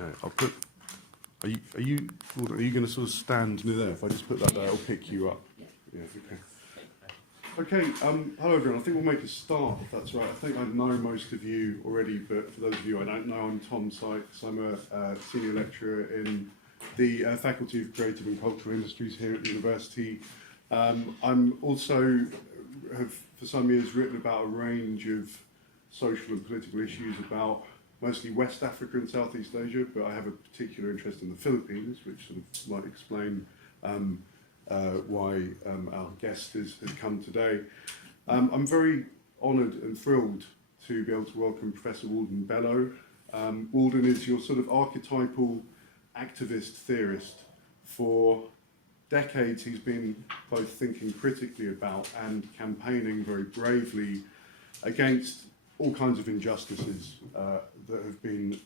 Okay, I'll put. Are you going to sort of stand near there? If I just put that there, I'll pick you up. Yeah. Okay. Okay. Hello everyone. I think we'll make a start if that's right. I think I know most of you already, but for those of you I don't know, I'm Tom Sykes. I'm a senior lecturer in the Faculty of Creative and Cultural Industries here at the university. I'm also have for some years written about a range of social and political issues about mostly West Africa and Southeast Asia, but I have a particular interest in the Philippines, which sort of might explain why our guest has come today. I'm very honoured and thrilled to be able to welcome Professor Walden Bello. Walden is your sort of archetypal activist theorist. For decades he's been both thinking critically about and campaigning very bravely against all kinds of injustices that have been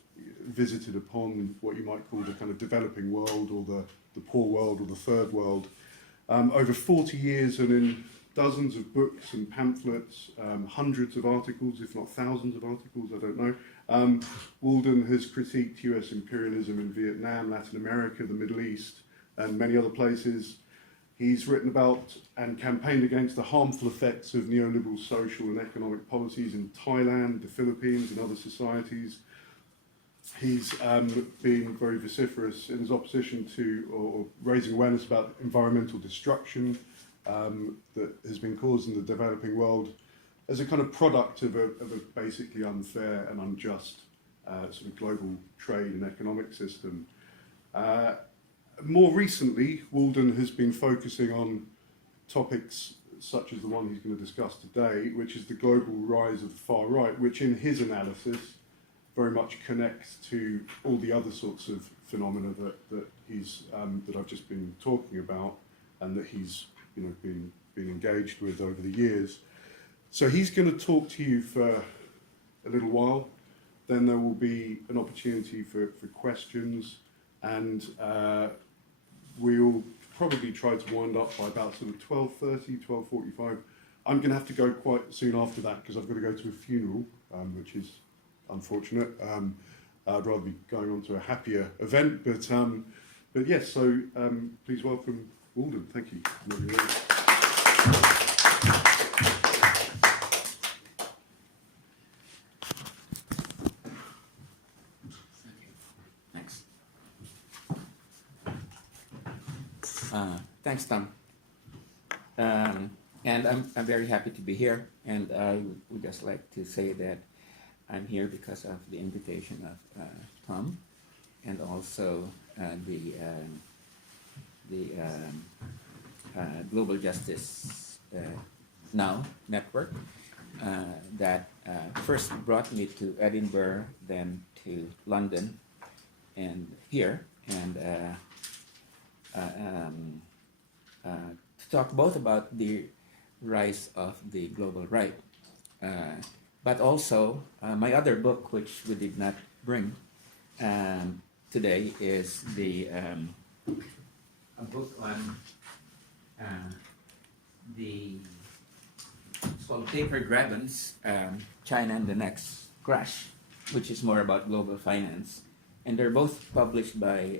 visited upon what you might call the kind of developing world or the poor world or the third world. Over 40 years and in dozens of books and pamphlets, hundreds of articles, if not thousands of articles, I don't know. Walden has critiqued US imperialism in Vietnam, Latin America, the Middle East, and many other places. He's written about and campaigned against the harmful effects of neoliberal social and economic policies in Thailand, the Philippines, and other societies. He's been very vociferous in his opposition to, or raising awareness about environmental destruction that has been caused in the developing world as a kind of product of a basically unfair and unjust sort of global trade and economic system. More recently, Walden has been focusing on topics such as the one he's going to discuss today, which is the global rise of the far right, which in his analysis very much connects to all the other sorts of phenomena that I've just been talking about and that he's been engaged with over the years. So he's going to talk to you for a little while. Then there will be an opportunity for questions, and we'll probably try to wind up by about sort of 12:30, 12:45. I'm going to have to go quite soon after that because I've got to go to a funeral, which is unfortunate. I'd rather be going on to a happier event, but yes. So please welcome Walden. Thank you. Thanks, Tom. And I'm very happy to be here, and I would just like to say that I'm here because of the invitation of Tom, and also the Global Justice Now network that first brought me to Edinburgh, then to London, and here, and to talk both about the rise of the global right, but also my other book, which we did not bring today, is a book on it's called Paper Dragons, China and the Next Crash, which is more about global finance, and they're both published by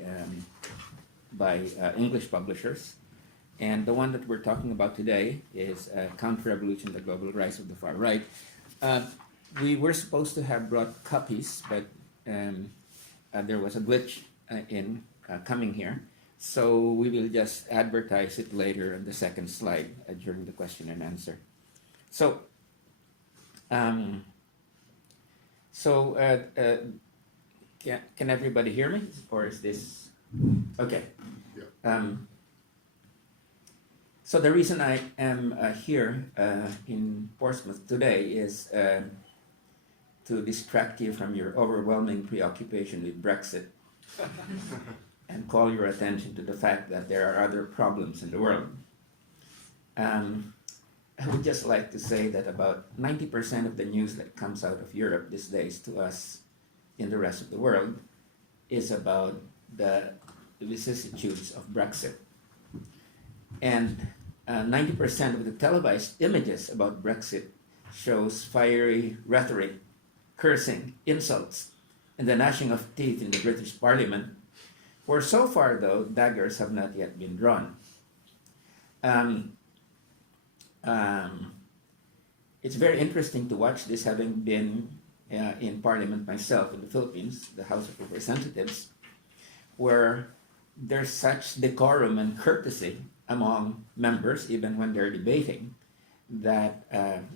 English publishers. And the one that we're talking about today is Counter-Revolution, the Global Rise of the Far Right. We were supposed to have brought copies, but there was a glitch in coming here. So we will just advertise it later on the second slide during the question and answer. So, can everybody hear me? Or is this... Okay. So the reason I am here in Portsmouth today is to distract you from your overwhelming preoccupation with Brexit and call your attention to the fact that there are other problems in the world. I would just like to say that about 90% of the news that comes out of Europe these days to us in the rest of the world is about the vicissitudes of Brexit. And 90% of the televised images about Brexit shows fiery rhetoric, cursing, insults, and the gnashing of teeth in the British Parliament, where so far, though, daggers have not yet been drawn. Um, it's very interesting to watch this, having been in Parliament myself in the Philippines, the House of Representatives, where there's such decorum and courtesy among members, even when they're debating, that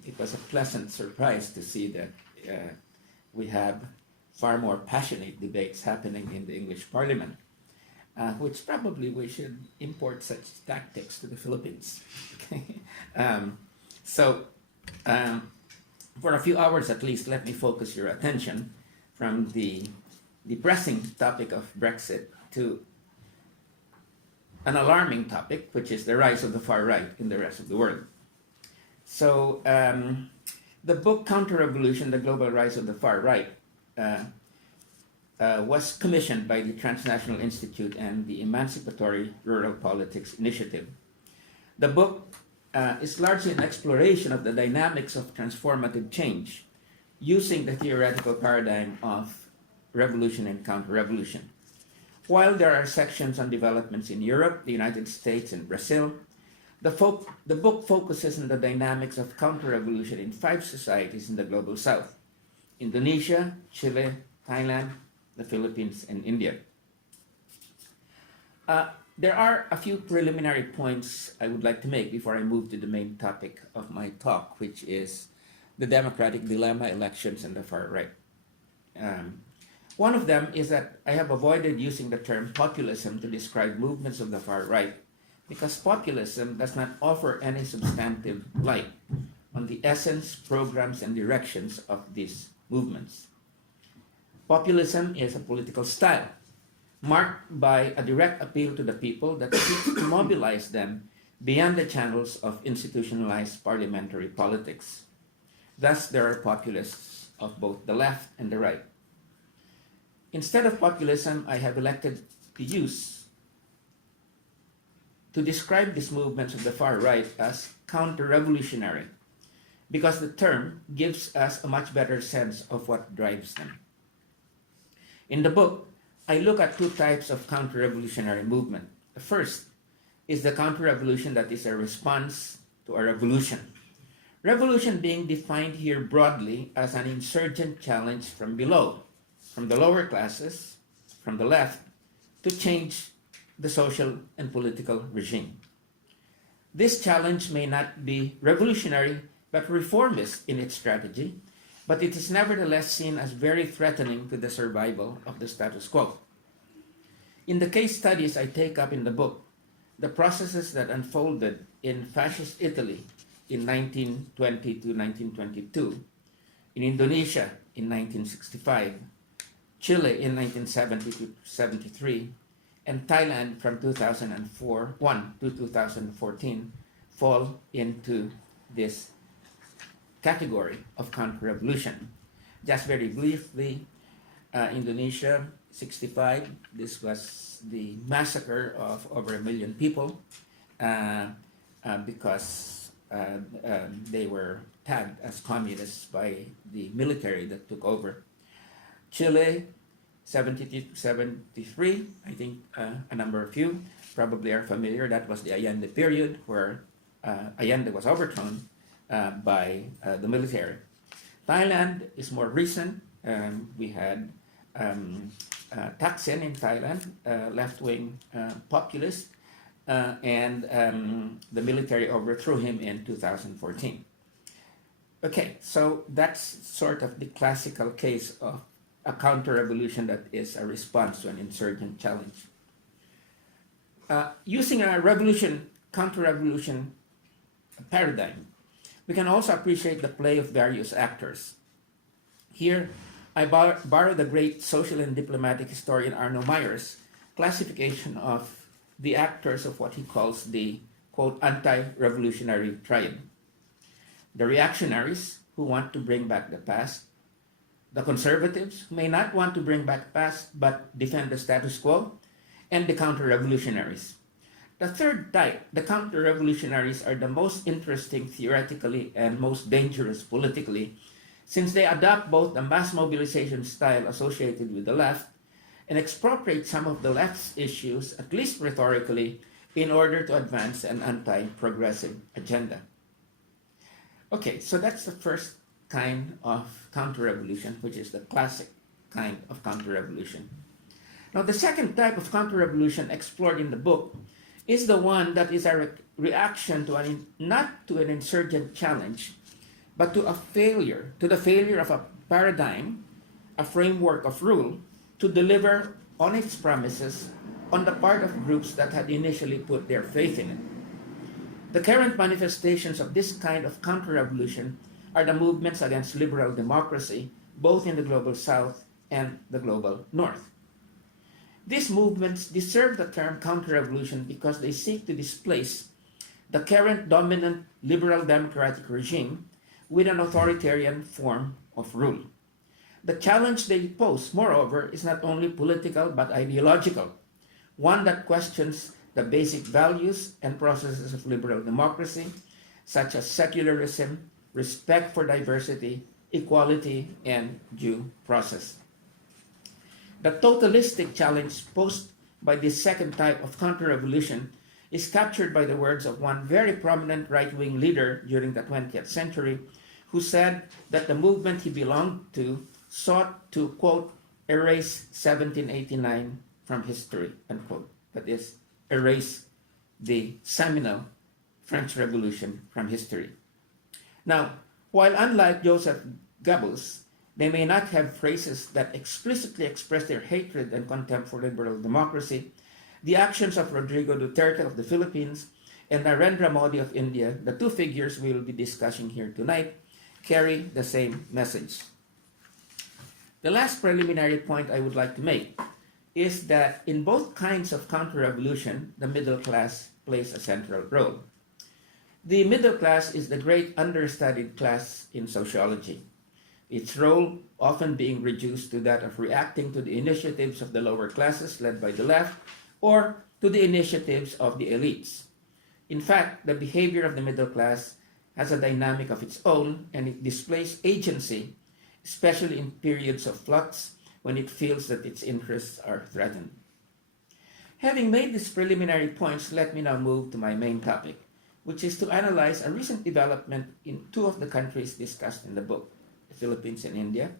it was a pleasant surprise to see that we have far more passionate debates happening in the English Parliament, which probably we should import such tactics to the Philippines. So, for a few hours at least, let me focus your attention from the depressing topic of Brexit to an alarming topic, which is the rise of the far right in the rest of the world. So, the book Counter-Revolution, The Global Rise of the Far Right, was commissioned by the Transnational Institute and the Emancipatory Rural Politics Initiative. The book is largely an exploration of the dynamics of transformative change using the theoretical paradigm of revolution and counter-revolution. While there are sections on developments in Europe, the United States, and Brazil, the book focuses on the dynamics of counter-revolution in 5 societies in the global south: Indonesia, Chile, Thailand, the Philippines, and India. There are a few preliminary points I would like to make before I move to the main topic of my talk, which is the democratic dilemma, elections, and the far right. One of them is that I have avoided using the term populism to describe movements of the far right, because populism does not offer any substantive light on the essence, programs, and directions of these movements. Populism is a political style marked by a direct appeal to the people that seeks to mobilize them beyond the channels of institutionalized parliamentary politics. Thus, there are populists of both the left and the right. Instead of populism, I have elected to use to describe these movements of the far right as counter-revolutionary, because the term gives us a much better sense of what drives them. In the book, I look at 2 types of counter-revolutionary movement. The first is the counter-revolution that is a response to a revolution. Revolution being defined here broadly as an insurgent challenge from below, from the lower classes, from the left, to change the social and political regime. This challenge may not be revolutionary, but reformist in its strategy, but it is nevertheless seen as very threatening to the survival of the status quo. In the case studies I take up in the book, the processes that unfolded in fascist Italy in 1920 to 1922, in Indonesia in 1965, Chile in 1970 to 73, and Thailand from 2001 to 2014 fall into this category of counter-revolution. Just very briefly, Indonesia, 65, this was the massacre of over 1 million people because they were tagged as communists by the military that took over. Chile, 70 to 73, I think a number of you probably are familiar. That was the Allende period where Allende was overthrown by the military. Thailand is more recent. We had Thaksin in Thailand, left-wing populist, and the military overthrew him in 2014. Okay, so that's sort of the classical case of a counter-revolution that is a response to an insurgent challenge. Using a counter-revolution paradigm, we can also appreciate the play of various actors. Here, I borrow the great social and diplomatic historian Arno Meyer's classification of the actors of what he calls the, quote, anti-revolutionary triad. The reactionaries who want to bring back the past, the conservatives who may not want to bring back past but defend the status quo, and the counter-revolutionaries. The third type, the counter-revolutionaries, are the most interesting theoretically and most dangerous politically, since they adopt both the mass mobilization style associated with the left and expropriate some of the left's issues, at least rhetorically, in order to advance an anti-progressive agenda. Okay, so that's the first kind of counter-revolution, which is the classic kind of counter-revolution. Now, the second type of counter-revolution explored in the book is the one that is a reaction to not to an insurgent challenge, but to the failure of a paradigm, a framework of rule, to deliver on its promises on the part of groups that had initially put their faith in it. The current manifestations of this kind of counter-revolution are the movements against liberal democracy, both in the global south and the global north. These movements deserve the term counter-revolution because they seek to displace the current dominant liberal democratic regime with an authoritarian form of rule. The challenge they pose, moreover, is not only political but ideological, one that questions the basic values and processes of liberal democracy, such as secularism, respect for diversity, equality, and due process. The totalistic challenge posed by this second type of counter-revolution is captured by the words of one very prominent right-wing leader during the 20th century, who said that the movement he belonged to sought to, quote, erase 1789 from history, unquote. That is, erase the seminal French Revolution from history. Now, while unlike Joseph Goebbels, they may not have phrases that explicitly express their hatred and contempt for liberal democracy, the actions of Rodrigo Duterte of the Philippines and Narendra Modi of India, the two figures we will be discussing here tonight, carry the same message. The last preliminary point I would like to make is that in both kinds of counter-revolution, the middle class plays a central role. The middle class is the great understudied class in sociology, its role often being reduced to that of reacting to the initiatives of the lower classes led by the left or to the initiatives of the elites. In fact, the behavior of the middle class has a dynamic of its own, and it displays agency, especially in periods of flux when it feels that its interests are threatened. Having made these preliminary points, let me now move to my main topic, which is to analyze a recent development in two of the countries discussed in the book, the Philippines and India,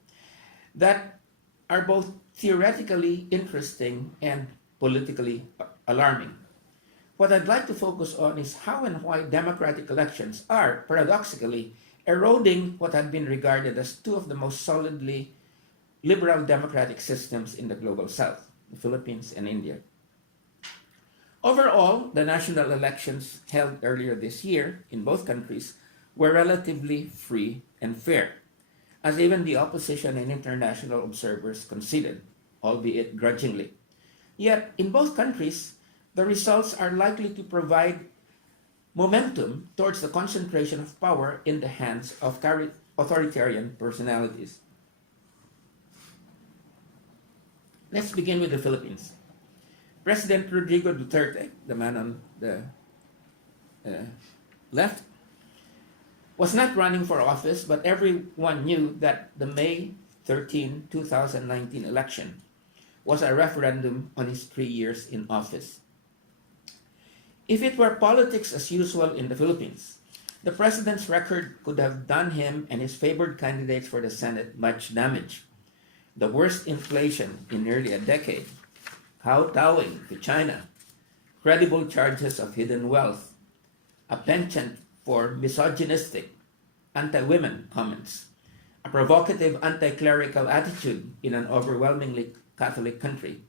that are both theoretically interesting and politically alarming. What I'd like to focus on is how and why democratic elections are, paradoxically, eroding what had been regarded as two of the most solidly liberal democratic systems in the global south, the Philippines and India. Overall, the national elections held earlier this year in both countries were relatively free and fair, as even the opposition and international observers conceded, albeit grudgingly. Yet, in both countries, the results are likely to provide momentum towards the concentration of power in the hands of authoritarian personalities. Let's begin with the Philippines. President Rodrigo Duterte, the man on the left, was not running for office, but everyone knew that the May 13, 2019 election was a referendum on his 3 years in office. If it were politics as usual in the Philippines, the president's record could have done him and his favored candidates for the Senate much damage. The worst inflation in nearly a decade, kowtowing to China, credible charges of hidden wealth, a penchant for misogynistic, anti-women comments, a provocative anti-clerical attitude in an overwhelmingly Catholic country,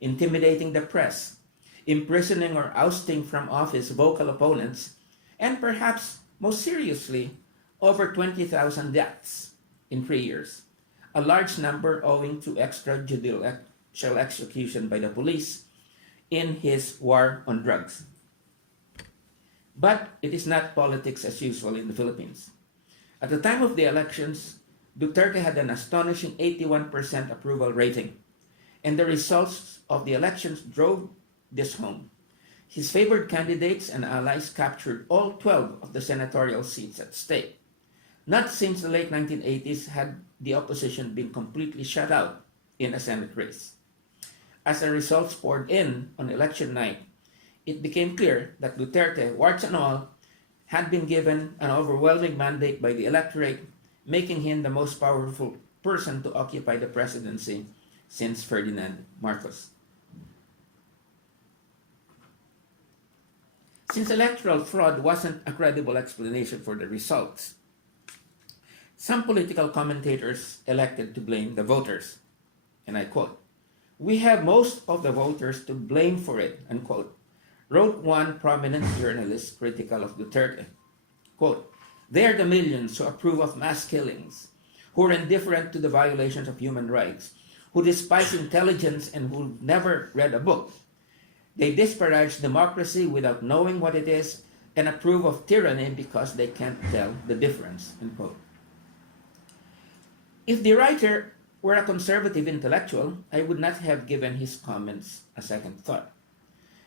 intimidating the press, imprisoning or ousting from office vocal opponents, and perhaps most seriously, over 20,000 deaths in 3 years, a large number owing to extrajudicial execution by the police in his war on drugs. But it is not politics as usual in the Philippines. At the time of the elections, Duterte had an astonishing 81% approval rating, and the results of the elections drove this home. His favored candidates and allies captured all 12 of the senatorial seats at stake. Not since the late 1980s had the opposition been completely shut out in a Senate race. As the results poured in on election night, it became clear that Duterte, warts and all, had been given an overwhelming mandate by the electorate, making him the most powerful person to occupy the presidency since Ferdinand Marcos. Since electoral fraud wasn't a credible explanation for the results, some political commentators elected to blame the voters. And I quote, "We have most of the voters to blame for it," unquote, wrote one prominent journalist critical of Duterte. Quote, "They are the millions who approve of mass killings, who are indifferent to the violations of human rights, who despise intelligence and who never read a book. They disparage democracy without knowing what it is and approve of tyranny because they can't tell the difference," unquote. If the writer were a conservative intellectual, I would not have given his comments a second thought.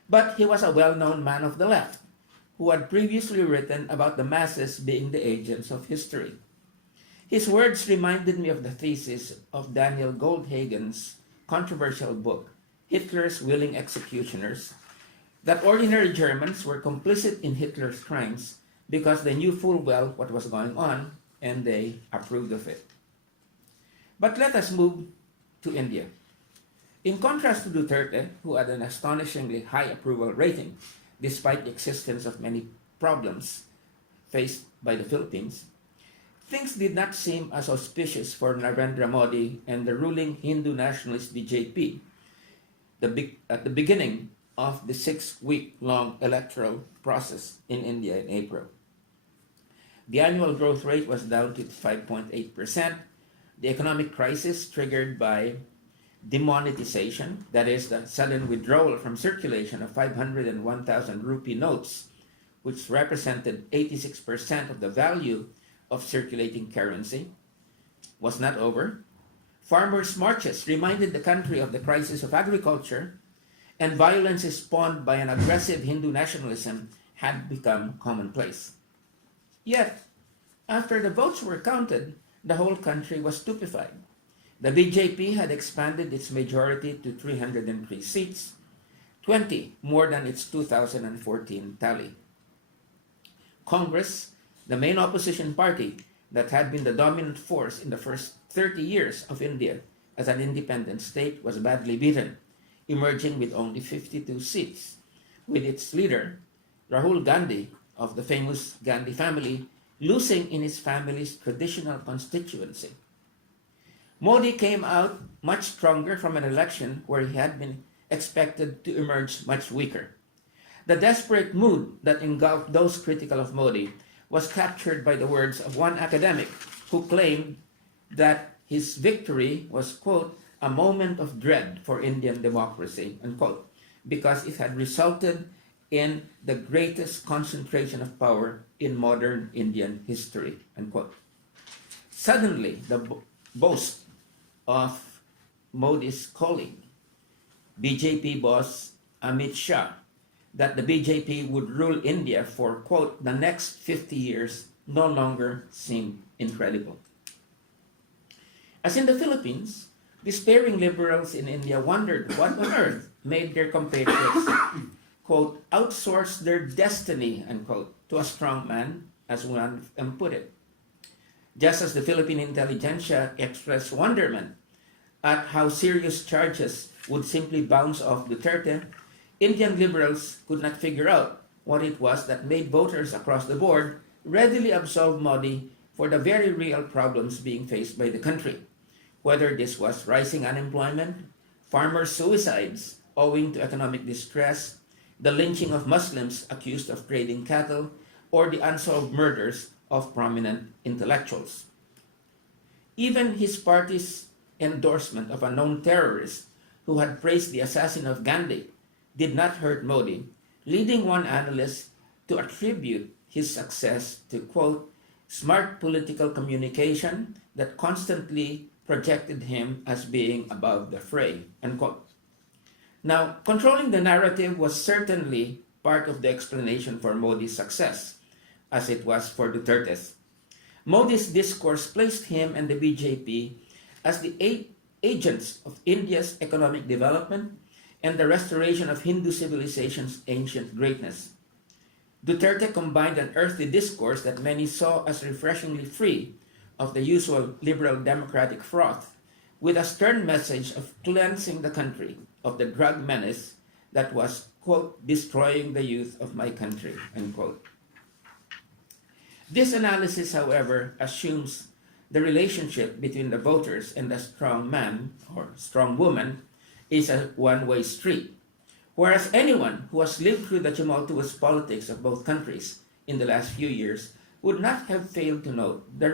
But he was a well-known man of the left, who had previously written about the masses being the agents of history. His words reminded me of the thesis of Daniel Goldhagen's controversial book, Hitler's Willing Executioners, that ordinary Germans were complicit in Hitler's crimes because they knew full well what was going on and they approved of it. But let us move to India. In contrast to Duterte, who had an astonishingly high approval rating, despite the existence of many problems faced by the Philippines, things did not seem as auspicious for Narendra Modi and the ruling Hindu nationalist BJP at the beginning of the 6-week-long electoral process in India in April. The annual growth rate was down to 5.8%. The economic crisis triggered by demonetization, that is, the sudden withdrawal from circulation of 501,000 rupee notes, which represented 86% of the value of circulating currency, was not over. Farmers' marches reminded the country of the crisis of agriculture, and violence spawned by an aggressive Hindu nationalism had become commonplace. Yet, after the votes were counted, the whole country was stupefied. The BJP had expanded its majority to 303 seats, 20 more than its 2014 tally. Congress, the main opposition party that had been the dominant force in the first 30 years of India as an independent state, was badly beaten, emerging with only 52 seats, with its leader, Rahul Gandhi, of the famous Gandhi family, losing in his family's traditional constituency. Modi came out much stronger from an election where he had been expected to emerge much weaker. The desperate mood that engulfed those critical of Modi was captured by the words of one academic who claimed that his victory was, quote, "a moment of dread for Indian democracy," unquote, because it had resulted in the greatest concentration of power in modern Indian history, unquote. Suddenly, the boast of Modi's colleague, BJP boss Amit Shah, that the BJP would rule India for, quote, "the next 50 years," no longer seemed incredible. As in the Philippines, despairing liberals in India wondered what on earth made their compatriots, quote, "outsource their destiny," unquote, to a strong man, as one put it. Just as the Philippine intelligentsia expressed wonderment at how serious charges would simply bounce off Duterte, Indian liberals could not figure out what it was that made voters across the board readily absolve Modi for the very real problems being faced by the country, whether this was rising unemployment, farmer suicides owing to economic distress, the lynching of Muslims accused of trading cattle, or the unsolved murders of prominent intellectuals. Even his party's endorsement of a known terrorist who had praised the assassin of Gandhi did not hurt Modi, leading one analyst to attribute his success to, quote, "smart political communication that constantly projected him as being above the fray," unquote. Now, controlling the narrative was certainly part of the explanation for Modi's success, as it was for Duterte's. Modi's discourse placed him and the BJP as the agents of India's economic development and the restoration of Hindu civilization's ancient greatness. Duterte combined an earthly discourse that many saw as refreshingly free of the usual liberal democratic froth with a stern message of cleansing the country of the drug menace that was, quote, destroying the youth of my country, unquote. This analysis, however, assumes the relationship between the voters and the strong man or strong woman is a one-way street, whereas anyone who has lived through the tumultuous politics of both countries in the last few years would not have failed to note the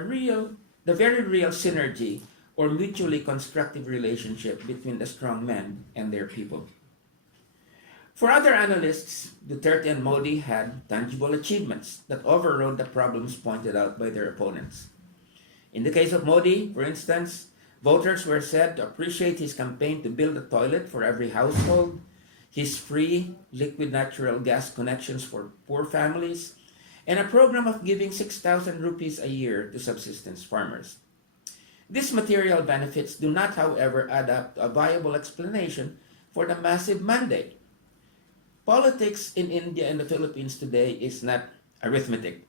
very real synergy or mutually constructive relationship between the strong men and their people. For other analysts, Duterte and Modi had tangible achievements that overrode the problems pointed out by their opponents. In the case of Modi, for instance, voters were said to appreciate his campaign to build a toilet for every household, his free liquid natural gas connections for poor families, and a program of giving 6,000 rupees a year to subsistence farmers. These material benefits do not, however, add up to a viable explanation for the massive mandate. Politics in India and the Philippines today is not arithmetic,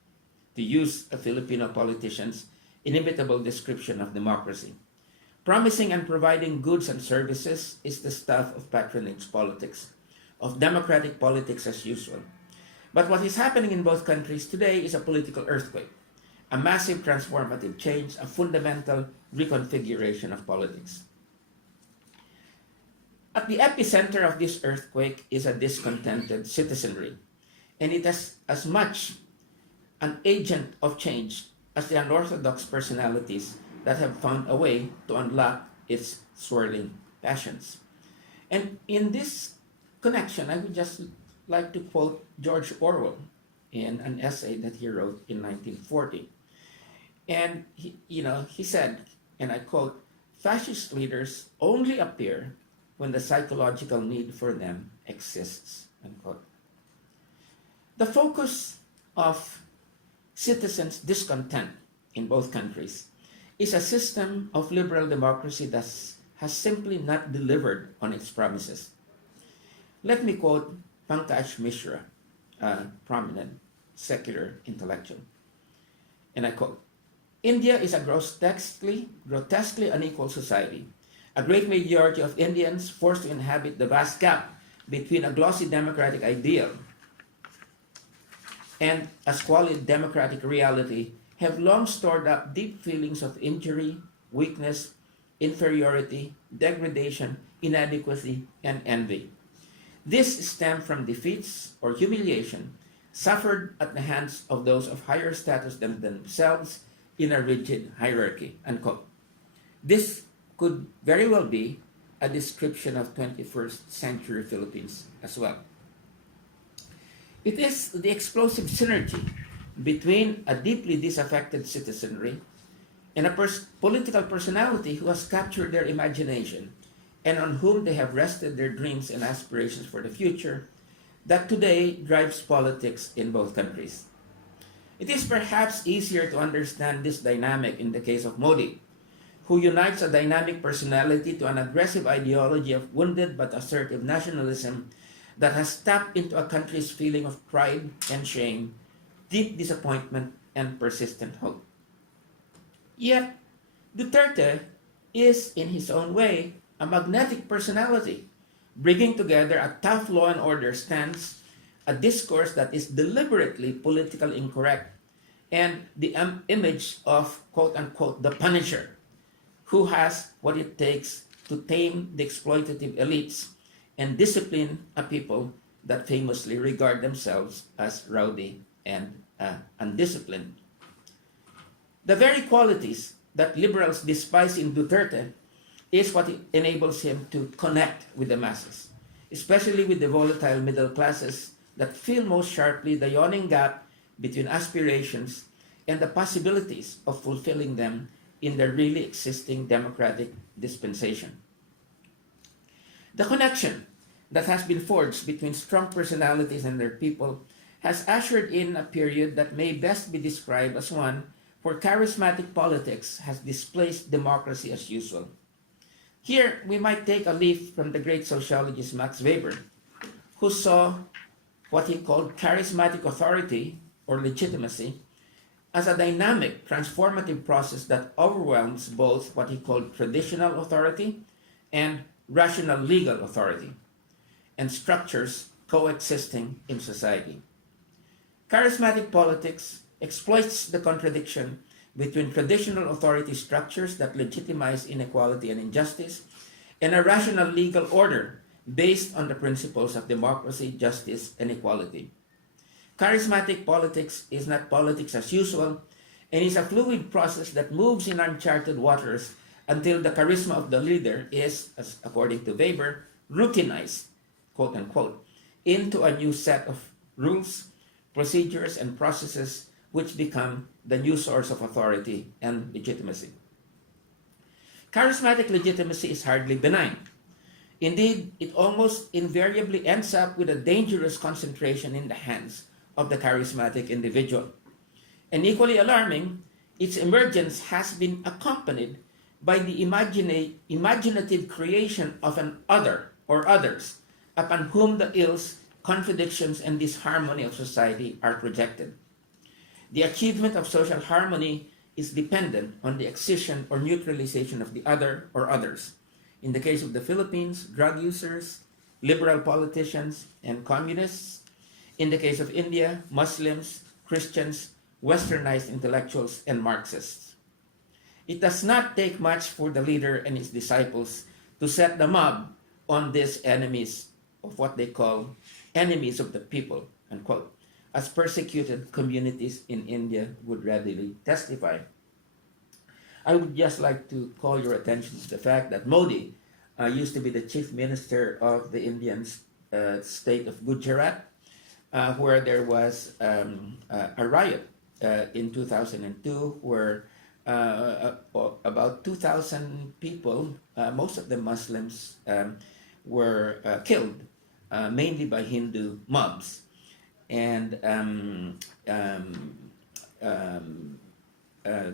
to use a Filipino politician's inimitable description of democracy. Promising and providing goods and services is the stuff of patronage politics, of democratic politics as usual. But what is happening in both countries today is a political earthquake, a massive transformative change, a fundamental reconfiguration of politics. At the epicenter of this earthquake is a discontented citizenry, and it is as much an agent of change as the unorthodox personalities that have found a way to unlock its swirling passions. And in this connection, I would just like to quote George Orwell in an essay that he wrote in 1940. And he said, and I quote, "Fascist leaders only appear when the psychological need for them exists," unquote. The focus of citizens' discontent in both countries is a system of liberal democracy that has simply not delivered on its promises. Let me quote Pankaj Mishra, a prominent secular intellectual, and I quote, "India is a grotesquely unequal society. A great majority of Indians forced to inhabit the vast gap between a glossy democratic ideal and a squalid democratic reality have long stored up deep feelings of injury, weakness, inferiority, degradation, inadequacy, and envy. This stem from defeats or humiliation suffered at the hands of those of higher status than themselves in a rigid hierarchy," unquote. This could very well be a description of 21st century Philippines as well. It is the explosive synergy between a deeply disaffected citizenry and a political personality who has captured their imagination and on whom they have rested their dreams and aspirations for the future that today drives politics in both countries. It is perhaps easier to understand this dynamic in the case of Modi, who unites a dynamic personality to an aggressive ideology of wounded but assertive nationalism that has tapped into a country's feeling of pride and shame, deep disappointment, and persistent hope. Yet, Duterte is, in his own way, a magnetic personality, bringing together a tough law and order stance, a discourse that is deliberately politically incorrect, and the image of, quote-unquote, the Punisher, who has what it takes to tame the exploitative elites and discipline a people that famously regard themselves as rowdy and undisciplined. The very qualities that liberals despise in Duterte is what enables him to connect with the masses, especially with the volatile middle classes that feel most sharply the yawning gap between aspirations and the possibilities of fulfilling them in the really existing democratic dispensation. The connection that has been forged between strong personalities and their people has ushered in a period that may best be described as one where charismatic politics has displaced democracy as usual. Here, we might take a leaf from the great sociologist Max Weber, who saw what he called charismatic authority or legitimacy as a dynamic, transformative process that overwhelms both what he called traditional authority and rational legal authority, and structures coexisting in society. Charismatic politics exploits the contradiction between traditional authority structures that legitimize inequality and injustice and a rational legal order based on the principles of democracy, justice, and equality. Charismatic politics is not politics as usual and is a fluid process that moves in uncharted waters until the charisma of the leader is, as according to Weber, routinized, quote unquote, into a new set of rules, procedures, and processes which become the new source of authority and legitimacy. Charismatic legitimacy is hardly benign. Indeed, it almost invariably ends up with a dangerous concentration in the hands of the charismatic individual. And equally alarming, its emergence has been accompanied by the imaginative creation of an other or others upon whom the ills, contradictions, and disharmony of society are projected. The achievement of social harmony is dependent on the excision or neutralization of the other or others. In the case of the Philippines, drug users, liberal politicians, and communists. In the case of India, Muslims, Christians, westernized intellectuals, and Marxists. It does not take much for the leader and his disciples to set the mob on these enemies of what they call enemies of the people, unquote, as persecuted communities in India would readily testify. I would just like to call your attention to the fact that Modi used to be the chief minister of the Indian state of Gujarat, where there was a riot in 2002 where about 2,000 people, most of them Muslims, were killed, mainly by Hindu mobs. And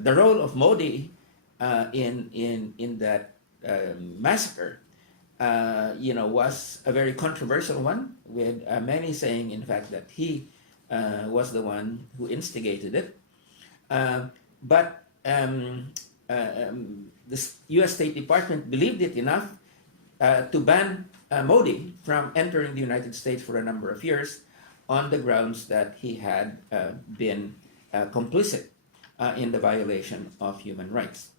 the role of Modi in that massacre, was a very controversial one, with many saying, in fact, that he was the one who instigated it. But the U.S. State Department believed it enough to ban Modi from entering the United States for a number of years on the grounds that he had been complicit in the violation of human rights.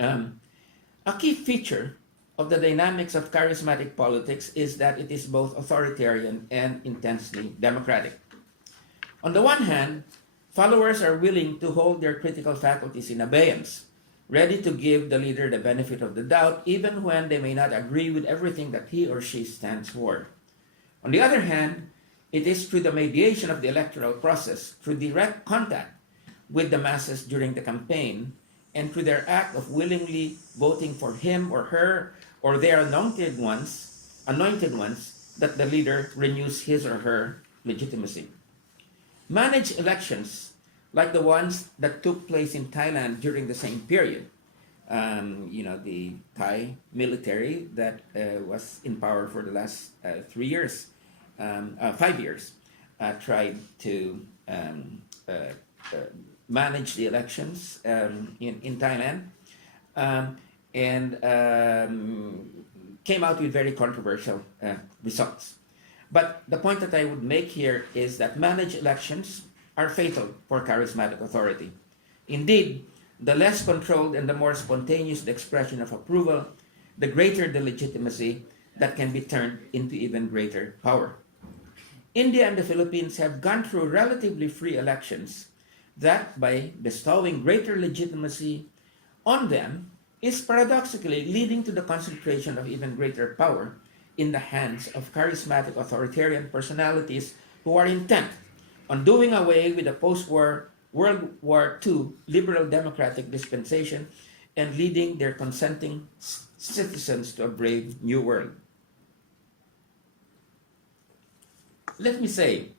A key feature of the dynamics of charismatic politics is that it is both authoritarian and intensely democratic. On the one hand, followers are willing to hold their critical faculties in abeyance, ready to give the leader the benefit of the doubt, even when they may not agree with everything that he or she stands for. On the other hand, it is through the mediation of the electoral process, through direct contact with the masses during the campaign, and through their act of willingly voting for him or her or their anointed ones, that the leader renews his or her legitimacy. Managed elections, like the ones that took place in Thailand during the same period, the Thai military that was in power for the last 5 years, tried to manage the elections in Thailand, and came out with very controversial results. But the point that I would make here is that managed elections are fatal for charismatic authority. Indeed, the less controlled and the more spontaneous the expression of approval, the greater the legitimacy that can be turned into even greater power. India and the Philippines have gone through relatively free elections that, by bestowing greater legitimacy on them, is paradoxically leading to the concentration of even greater power in the hands of charismatic authoritarian personalities who are intent on doing away with the post-war World War II liberal democratic dispensation and leading their consenting citizens to a brave new world. Let me say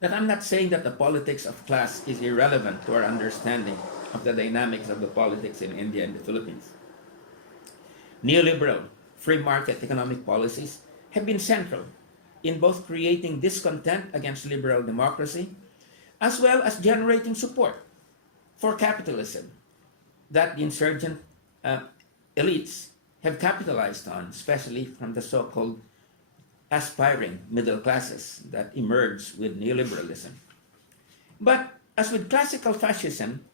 that I'm not saying that the politics of class is irrelevant to our understanding of the dynamics of the politics in India and the Philippines. Neoliberal, free market economic policies have been central in both creating discontent against liberal democracy as well as generating support for capitalism that the insurgent elites have capitalized on, especially from the so-called aspiring middle classes that emerged with neoliberalism. But as with classical fascism,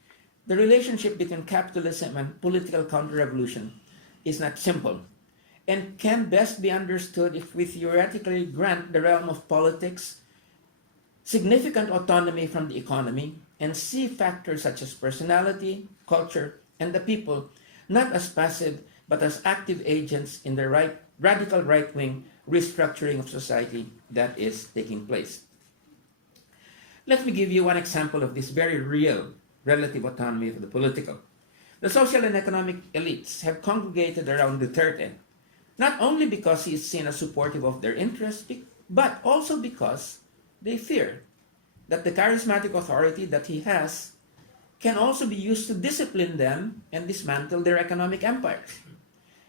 the relationship between capitalism and political counter-revolution is not simple and can best be understood if we theoretically grant the realm of politics significant autonomy from the economy and see factors such as personality, culture, and the people not as passive but as active agents in the radical right-wing restructuring of society that is taking place. Let me give you one example of this very real relative autonomy of the political. The social and economic elites have congregated around Duterte, not only because he is seen as supportive of their interests, but also because they fear that the charismatic authority that he has can also be used to discipline them and dismantle their economic empires.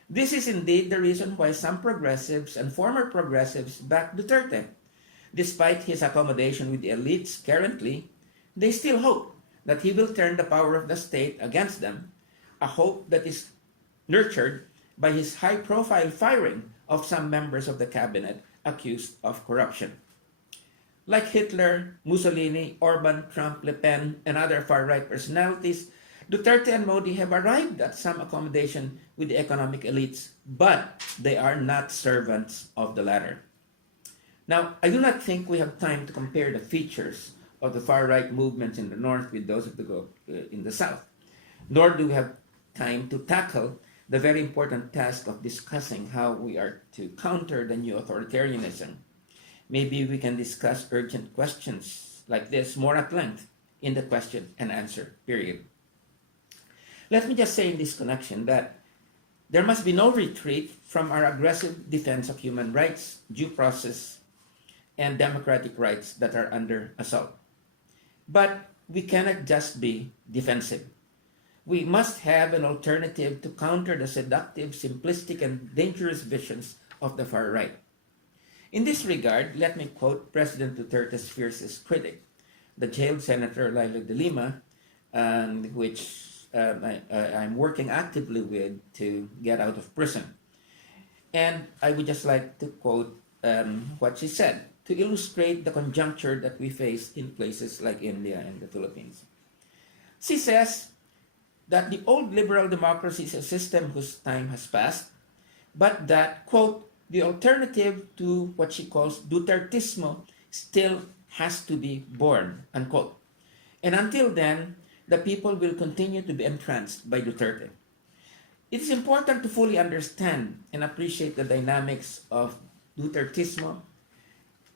This is indeed the reason why some progressives and former progressives back Duterte. Despite his accommodation with the elites currently, they still hope that he will turn the power of the state against them, a hope that is nurtured by his high-profile firing of some members of the cabinet accused of corruption. Like Hitler, Mussolini, Orban, Trump, Le Pen, and other far-right personalities, Duterte and Modi have arrived at some accommodation with the economic elites, but they are not servants of the latter. Now, I do not think we have time to compare the features of the far-right movements in the north with those of in the south, nor do we have time to tackle the very important task of discussing how we are to counter the new authoritarianism. Maybe we can discuss urgent questions like this more at length in the question and answer period. Let me just say in this connection that there must be no retreat from our aggressive defense of human rights, due process, and democratic rights that are under assault. But we cannot just be defensive. We must have an alternative to counter the seductive, simplistic, and dangerous visions of the far right. In this regard, let me quote President Duterte's fiercest critic, the jailed Senator Laila de Lima, which I'm working actively with to get out of prison. And I would just like to quote what she said to illustrate the conjuncture that we face in places like India and the Philippines. She says that the old liberal democracy is a system whose time has passed, but that, quote, the alternative to what she calls Dutertismo still has to be born, unquote. And until then, the people will continue to be entranced by Duterte. It is important to fully understand and appreciate the dynamics of Dutertismo,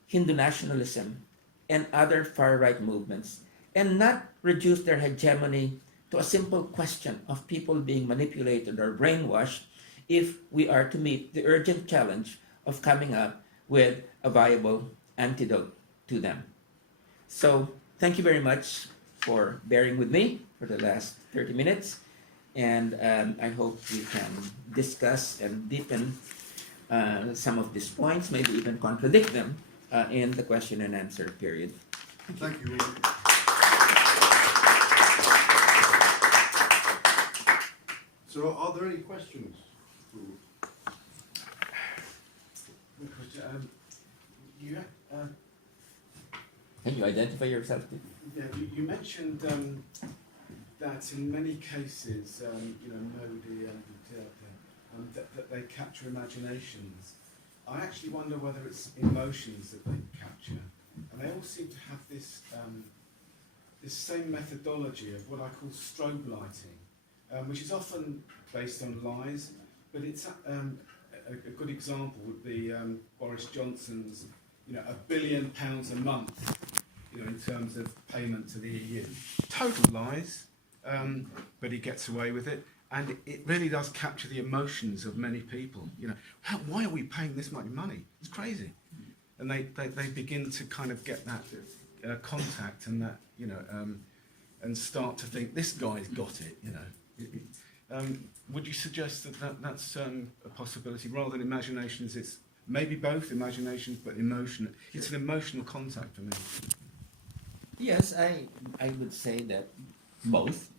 Hindu nationalism, and other far-right movements, and not reduce their hegemony to a simple question of people being manipulated or brainwashed if we are to meet the urgent challenge of coming up with a viable antidote to them. So, thank you very much for bearing with me for the last 30 minutes, and I hope we can discuss and deepen some of these points, maybe even contradict them in the question and answer period. Thank you. So, are there any questions? Can you identify yourself? Yeah, you mentioned that in many cases, Modi and Duterte, that they capture imaginations. I actually wonder whether it's emotions that they capture, and they all seem to have this this same methodology of what I call strobe lighting, which is often based on lies, but it's a good example would be Boris Johnson's, £1 billion a month, in terms of payment to the EU. Total lies, but he gets away with it, and it really does capture the emotions of many people. Why are we paying this much money? It's crazy, and they begin to kind of get that contact and that, and start to think this guy's got it, Would you suggest that's a possibility rather than imaginations? It's maybe both imaginations, but emotion. It's an emotional contact for me. Yes, I would say that both.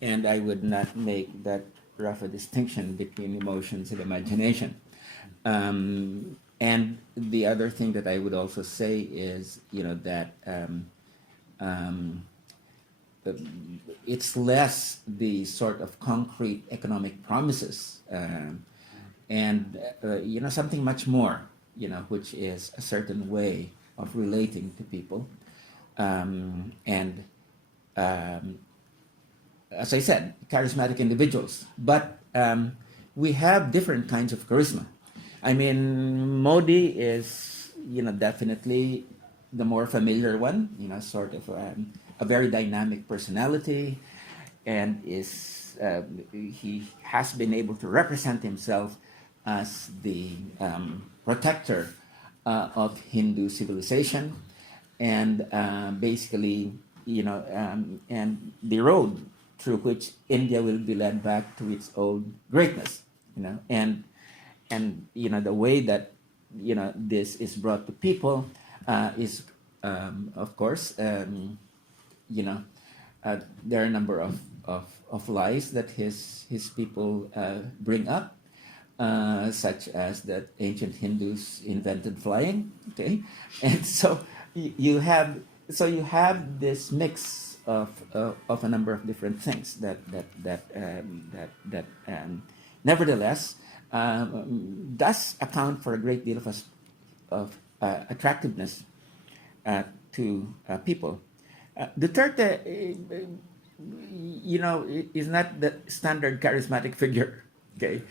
And I would not make that rough a distinction between emotions and imagination. And the other thing that I would also say is, that it's less the sort of concrete economic promises, and something much more, which is a certain way of relating to people, and as I said, charismatic individuals. But we have different kinds of charisma. I mean, Modi is, definitely the more familiar one, sort of a very dynamic personality, and he has been able to represent himself as the protector of Hindu civilization, and basically, and the road through which India will be led back to its old greatness, and the way that this is brought to people is, of course, there are a number of lies that his people bring up, such as that ancient Hindus invented flying. Okay, and so you have this mix of a number of different things that nevertheless does account for a great deal of attractiveness to people. Duterte, is not the standard charismatic figure. Okay,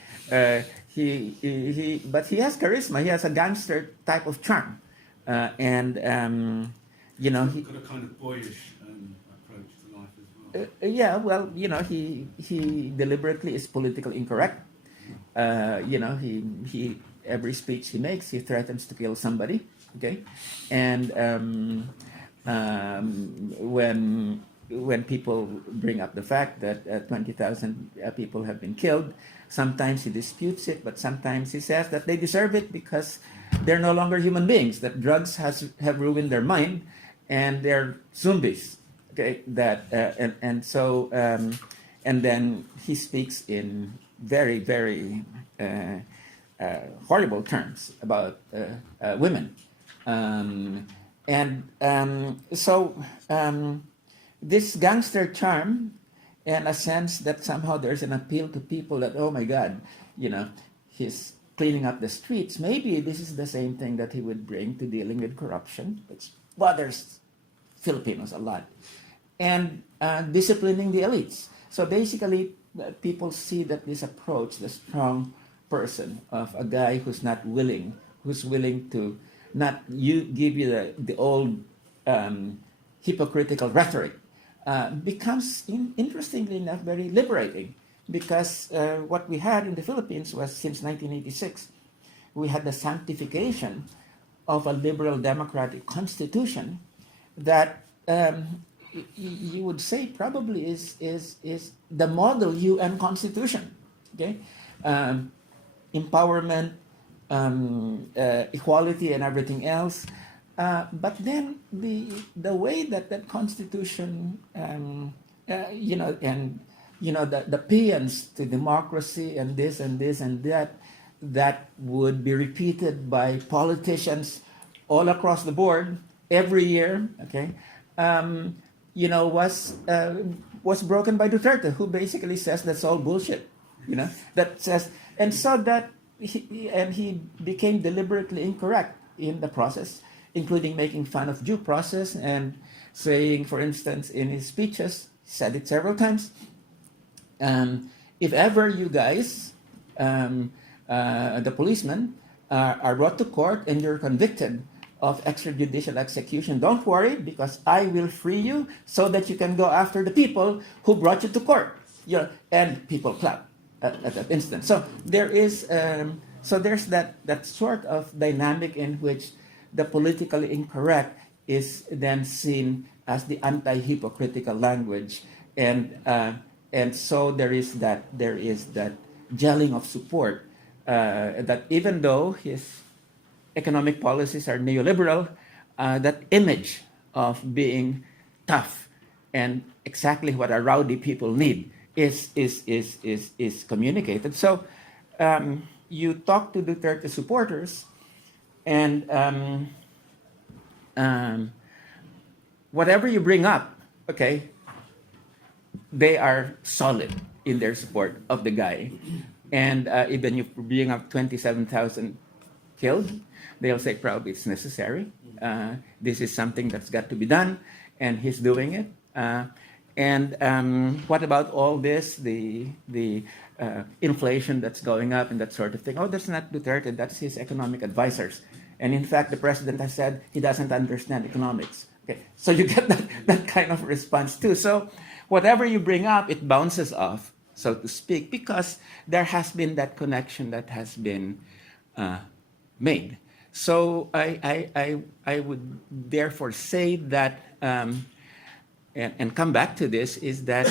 but he has charisma. He has a gangster type of charm, and He's got a kind of boyish approach to life as well. yeah, well, he deliberately is politically incorrect. He every speech he makes, he threatens to kill somebody. Okay, and when people bring up the fact that 20,000 people have been killed, sometimes he disputes it, but sometimes he says that they deserve it because they're no longer human beings. That drugs have ruined their mind, and they're zombies. Okay, and then he speaks in very, very horrible terms about women, this gangster charm, and a sense that somehow there's an appeal to people that, oh my God, he's cleaning up the streets. Maybe this is the same thing that he would bring to dealing with corruption, which bothers Filipinos a lot, and disciplining the elites. So basically, people see that this approach, the strong person of a guy who's willing to not give you the old hypocritical rhetoric, becomes, interestingly enough, very liberating, because what we had in the Philippines was, since 1986, we had the sanctification of a liberal democratic constitution that you would say probably is the model UN constitution. Okay, empowerment, equality, and everything else. But then the way that constitution, the paeans to democracy and this and this and that would be repeated by politicians all across the board every year. Okay, was broken by Duterte, who basically says that's all bullshit. That says, and so that he became deliberately incorrect in the process, including making fun of due process and saying, for instance, in his speeches, said it several times, if ever you guys, the policemen, are brought to court and you're convicted of extrajudicial execution, don't worry, because I will free you so that you can go after the people who brought you to court. And people clap at that instant. So there's that sort of dynamic in which the politically incorrect is then seen as the anti-hypocritical language, and so there is that gelling of support, that even though his economic policies are neoliberal, that image of being tough and exactly what our rowdy people need is communicated. So you talk to Duterte supporters, and whatever you bring up, okay, they are solid in their support of the guy. And even if you bring up 27,000 killed, they'll say probably it's necessary. This is something that's got to be done, and he's doing it. And what about all this, the inflation that's going up and that sort of thing? Oh, that's not Duterte, that's his economic advisors. And in fact, the president has said he doesn't understand economics. Okay, so you get that kind of response too. So whatever you bring up, it bounces off, so to speak, because there has been that connection that has been made. So I would therefore say that, and come back to this, is that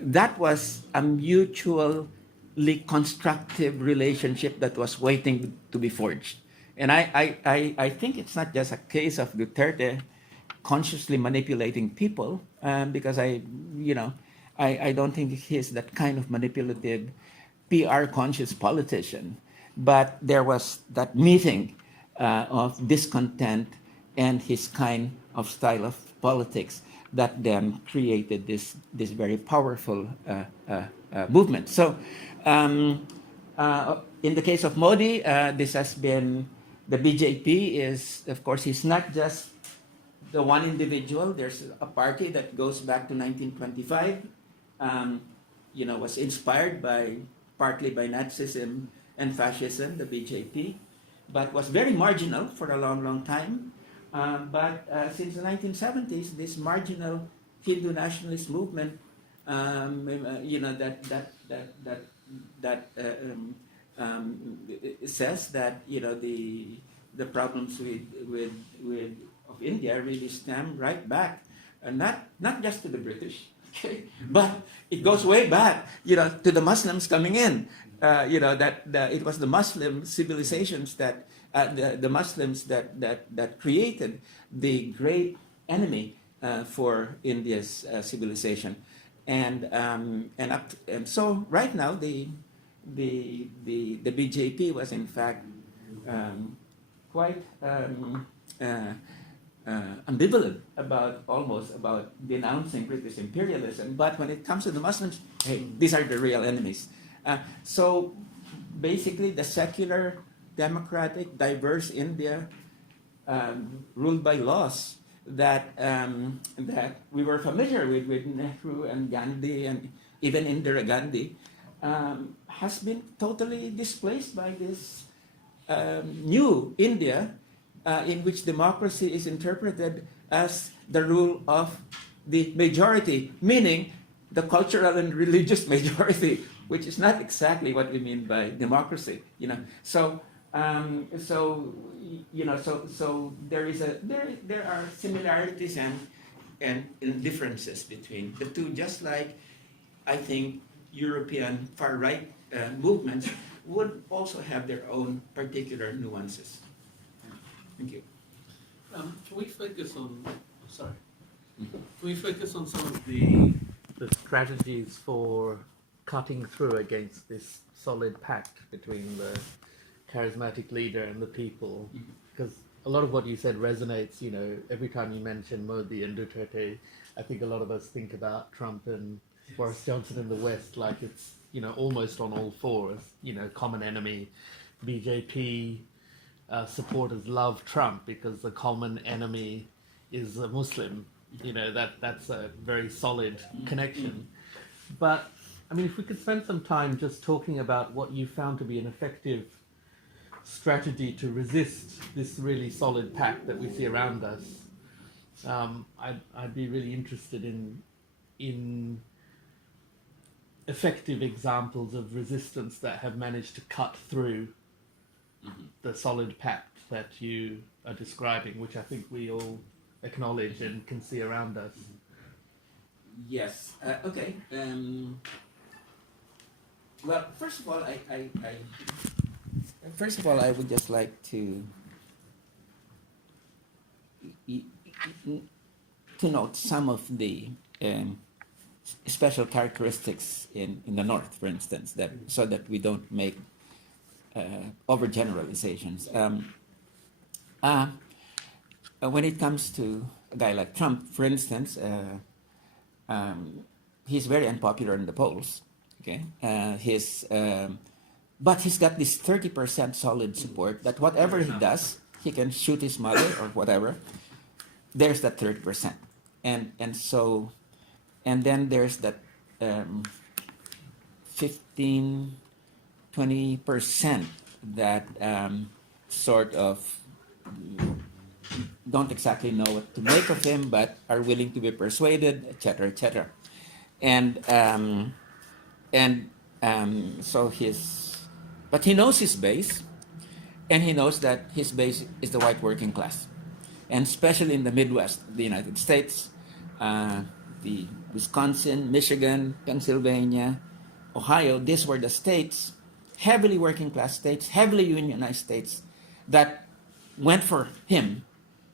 that was a mutually constructive relationship that was waiting to be forged. And I think it's not just a case of Duterte consciously manipulating people, because I don't think he's that kind of manipulative, PR conscious politician. But there was that meeting of discontent and his kind of style of politics that then created this very powerful movement. So in the case of Modi, this has been, the BJP is, of course, he's not just the one individual. There's a party that goes back to 1925, was inspired partly by Nazism and fascism, the BJP, but was very marginal for a long, long time. But since the 1970s, this marginal Hindu nationalist movement, says that the problems of India really stem right back, not just to the British, okay, but it goes way back, to the Muslims coming in. It was the Muslim civilizations that the Muslims that created the great enemy for India's civilization, and so right now the BJP was in fact quite ambivalent about denouncing British imperialism, but when it comes to the Muslims, hey, these are the real enemies. So basically, the secular, democratic, diverse India, ruled by laws that we were familiar with Nehru and Gandhi and even Indira Gandhi, has been totally displaced by this new India, in which democracy is interpreted as the rule of the majority, meaning the cultural and religious majority, which is not exactly what we mean by democracy. So there are similarities and differences between the two, just like I think European far right movements would also have their own particular nuances. Thank you. Can we focus on? Sorry. Can we focus on some of the strategies for cutting through against this solid pact between the charismatic leader and the people? Because a lot of what you said resonates. Every time you mention Modi and Duterte, I think a lot of us think about Trump and Boris Johnson in the West like it's almost on all fours. Common enemy. BJP supporters love Trump because the common enemy is a Muslim. That's a very solid connection. But I mean, if we could spend some time just talking about what you found to be an effective strategy to resist this really solid pact that we see around us, I'd be really interested in effective examples of resistance that have managed to cut through the solid pact that you are describing, which I think we all acknowledge and can see around us. Yes. Okay. Well, first of all, I would just like to note some of the special characteristics in the North, for instance, that so that we don't make overgeneralizations. When it comes to a guy like Trump, for instance, he's very unpopular in the polls. Okay, but he's got this 30% solid support that whatever he does, he can shoot his mother or whatever. There's that 30%, and then there's that 15-20% that sort of don't exactly know what to make of him, but are willing to be persuaded, etc., etc. But he knows his base, and he knows that his base is the white working class, and especially in the Midwest, the United States, the Wisconsin, Michigan, Pennsylvania, Ohio. These were the states, heavily working class states, heavily unionized states, that went for him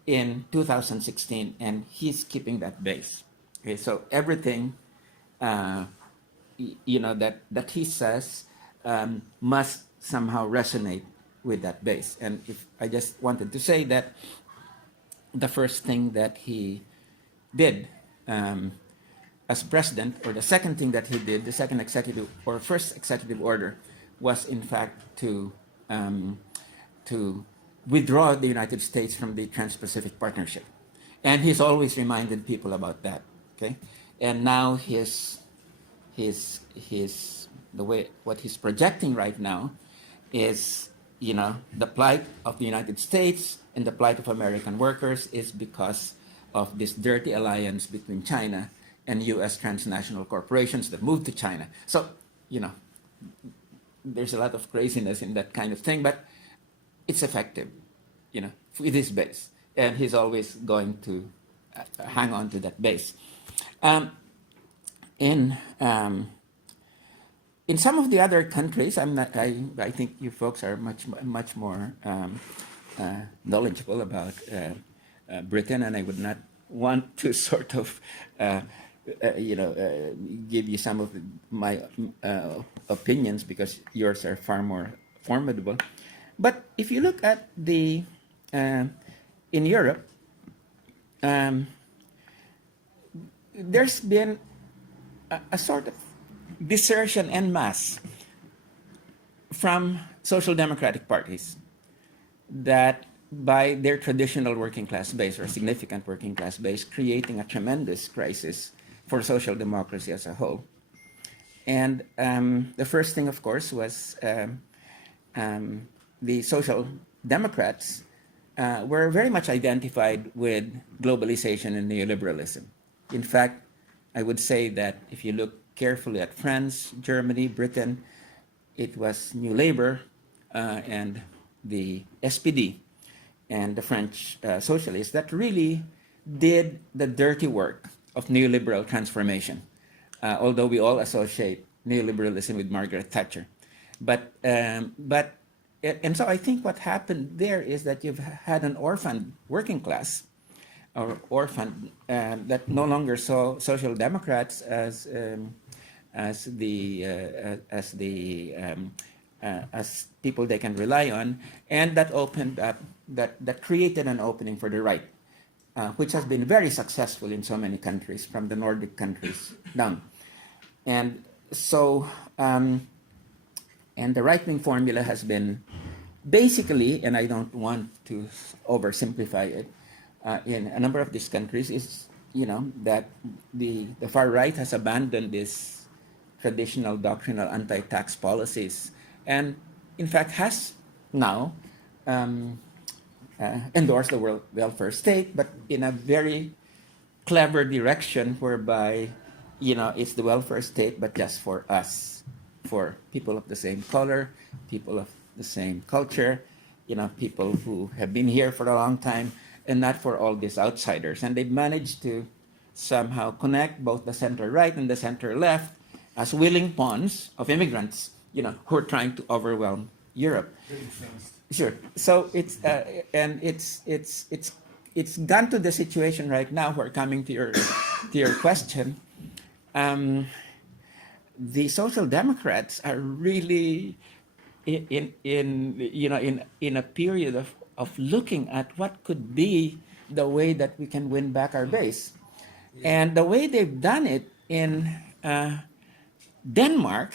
in 2016, and he's keeping that base. Okay, so everything, that he says must somehow resonate with that base. And if I just wanted to say that the first thing that he did as president, or the second thing that he did, the second executive or first executive order, was in fact to withdraw the United States from the Trans-Pacific Partnership, and he's always reminded people about that. Okay, and now what he's projecting right now is, the plight of the United States and the plight of American workers is because of this dirty alliance between China and U.S. transnational corporations that moved to China. So, there's a lot of craziness in that kind of thing, but it's effective, with his base. And he's always going to hang on to that base. In some of the other countries, I think you folks are much more knowledgeable about Britain, and I would not want to sort of give you some of my opinions, because yours are far more formidable. But if you look at in Europe, there's been a sort of desertion en masse from social democratic parties that, by their traditional working class base or significant working class base, creating a tremendous crisis for social democracy as a whole. And the first thing, of course, was the social democrats were very much identified with globalization and neoliberalism. In fact, I would say that if you look carefully at France, Germany, Britain, it was New Labour and the SPD and the French socialists that really did the dirty work of neoliberal transformation, although we all associate neoliberalism with Margaret Thatcher. And so I think what happened there is that you've had an orphaned working class, or orphaned, that no longer saw social democrats as people they can rely on, and that opened up, that created an opening for the right, which has been very successful in so many countries, from the Nordic countries down. And so, and the right-wing formula has been basically, and I don't want to oversimplify it, in a number of these countries, is that the far right has abandoned this traditional doctrinal anti-tax policies, and in fact has now endorsed the welfare state, but in a very clever direction, whereby it's the welfare state, but just for us, for people of the same color, people of the same culture, people who have been here for a long time, and not for all these outsiders. And they've managed to somehow connect both the center right and the center left as willing pawns of immigrants, who are trying to overwhelm Europe. Really fast. Sure. So it's gone to the situation right now. We're coming to your question. The Social Democrats are really in a period of looking at what could be the way that we can win back our base, and the way they've done it in Denmark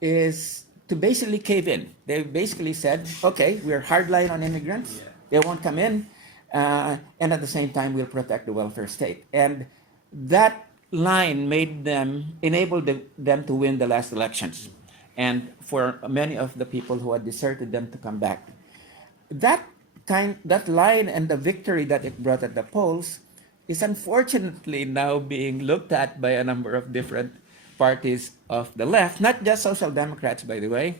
is to basically cave in. They basically said, okay, we're hardline on immigrants. They won't come in. And at the same time, we'll protect the welfare state. And that line enabled them to win the last elections. And for many of the people who had deserted them to come back. That line and the victory that it brought at the polls is unfortunately now being looked at by a number of different parties of the left, not just Social Democrats, by the way,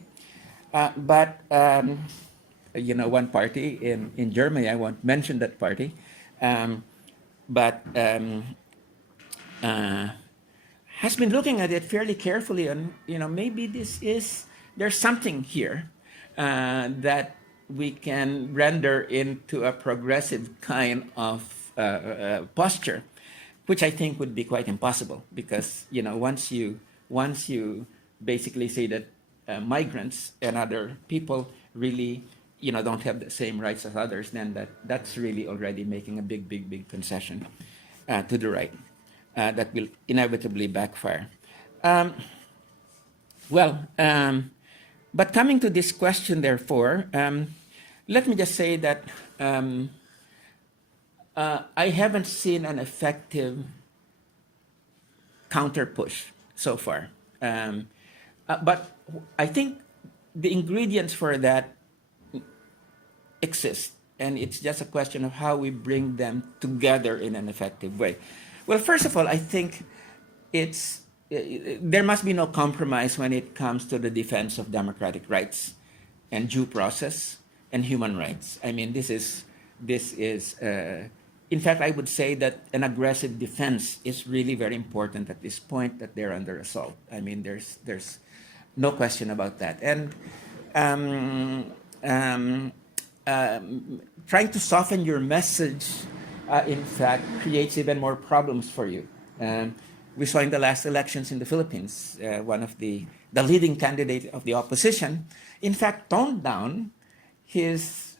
but one party in Germany, I won't mention that party, but has been looking at it fairly carefully, and maybe there's something here that we can render into a progressive kind of posture, which I think would be quite impossible, because once you basically say that migrants and other people really don't have the same rights as others, then that's really already making a big concession to the right that will inevitably backfire. But coming to this question, therefore, let me just say that I haven't seen an effective counter push so far. But I think the ingredients for that exist, and it's just a question of how we bring them together in an effective way. Well, first of all, I think there must be no compromise when it comes to the defense of democratic rights and due process and human rights. I mean, this is in fact, I would say that an aggressive defense is really very important at this point, that they're under assault. I mean, there's no question about that. And trying to soften your message, in fact, creates even more problems for you. We saw in the last elections in the Philippines, one of the leading candidate of the opposition, in fact, toned down his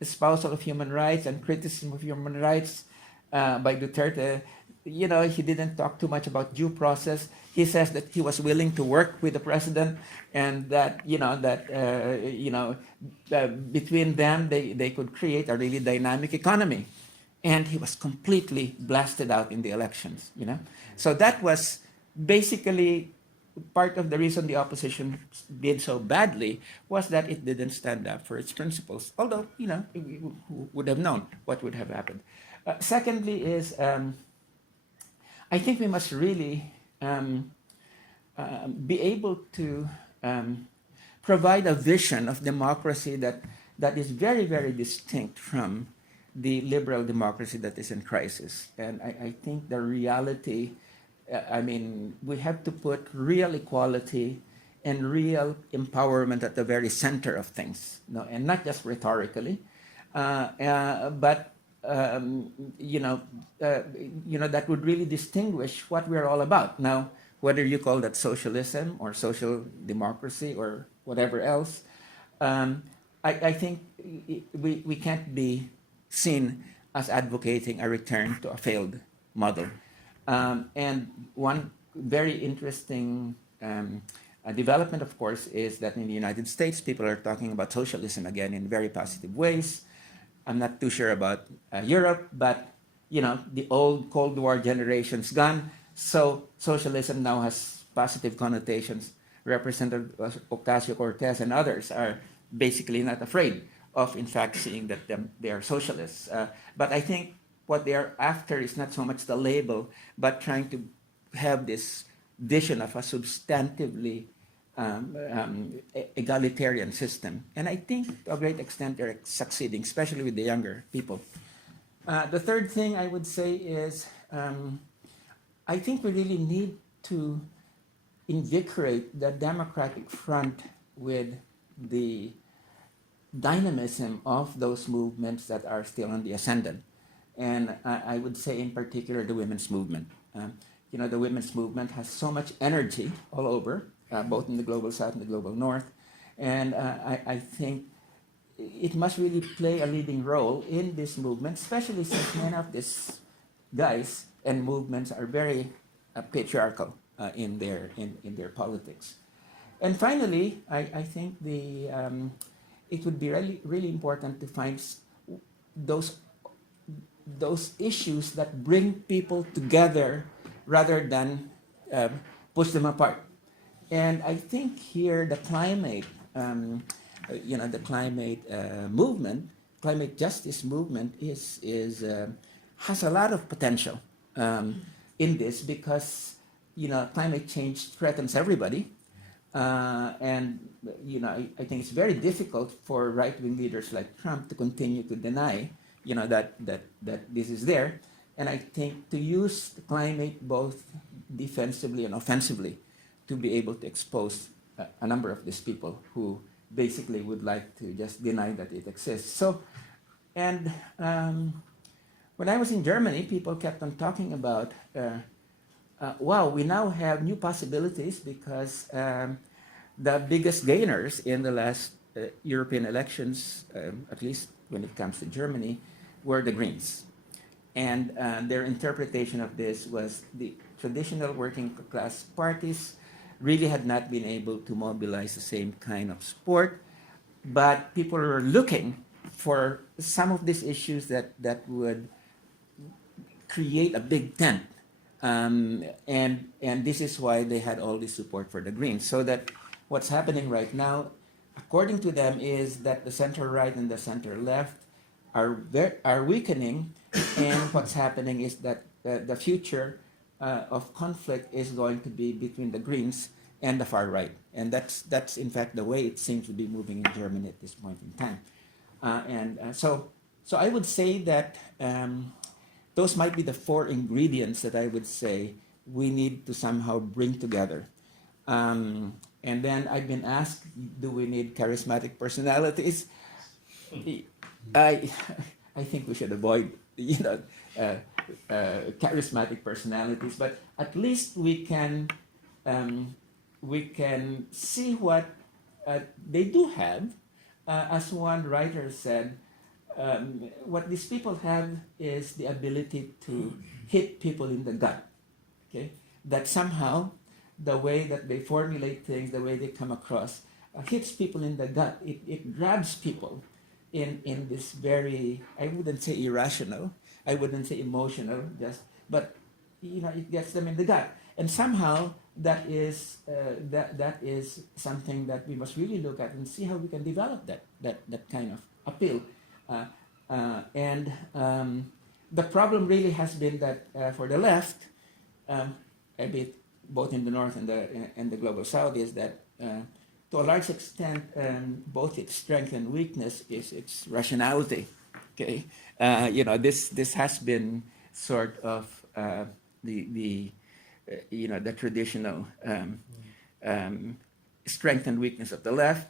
espousal of human rights and criticism of human rights by Duterte. He didn't talk too much about due process. He says that he was willing to work with the president, and that between them they could create a really dynamic economy. And he was completely blasted out in the elections. So that was basically part of the reason the opposition did so badly, was that it didn't stand up for its principles. Although, who would have known what would have happened. Secondly is, I think we must really be able to provide a vision of democracy that is very, very distinct from the liberal democracy that is in crisis. And I think the reality, we have to put real equality and real empowerment at the very center of things, and not just rhetorically, but that would really distinguish what we're all about. Now, whether you call that socialism or social democracy or whatever else, I think we can't be seen as advocating a return to a failed model. And one very interesting development, of course, is that in the United States, people are talking about socialism again in very positive ways. I'm not too sure about Europe, but the old Cold War generation's gone, so socialism now has positive connotations. Representative Ocasio-Cortez and others are basically not afraid of, in fact, seeing that they are socialists. But I think what they are after is not so much the label, but trying to have this vision of a substantively egalitarian system. And I think to a great extent they're succeeding, especially with the younger people. The third thing I would say is I think we really need to invigorate the democratic front with the dynamism of those movements that are still on the ascendant. And I would say in particular the women's movement. The women's movement has so much energy all over, both in the global south and the global north. And I think it must really play a leading role in this movement, especially since many of these guys and movements are very patriarchal in their politics. And finally, I think it would be really important to find those issues that bring people together rather than push them apart. And I think here the climate, the climate movement, climate justice movement has a lot of potential in this because climate change threatens everybody. And I think it's very difficult for right-wing leaders like Trump to continue to deny that this is there. And I think to use the climate both defensively and offensively to be able to expose a number of these people who basically would like to just deny that it exists. So, and when I was in Germany, people kept on talking about, wow, we now have new possibilities because the biggest gainers in the last European elections, at least when it comes to Germany, were the Greens. And their interpretation of this was the traditional working class parties really had not been able to mobilize the same kind of support, but people were looking for some of these issues that would create a big tent. And this is why they had all this support for the Greens. So that what's happening right now, according to them, is that the center right and the center left are weakening, and what's happening is that the future of conflict is going to be between the Greens and the far right, and that's in fact the way it seems to be moving in Germany at this point in time. So I would say that those might be the four ingredients that I would say we need to somehow bring together. And then I've been asked, do we need charismatic personalities? I think we should avoid charismatic personalities, but at least we can see what they do have. As one writer said, what these people have is the ability to hit people in the gut. Okay, that somehow the way that they formulate things, the way they come across, hits people in the gut. It grabs people in this very, I wouldn't say irrational, I wouldn't say emotional, but it gets them in the gut. And somehow that is something that we must really look at and see how we can develop that kind of appeal. And the problem really has been that for the left, a bit both in the north and the global south, is that to a large extent, both its strength and weakness is its rationality. Okay, this has been sort of the traditional strength and weakness of the left,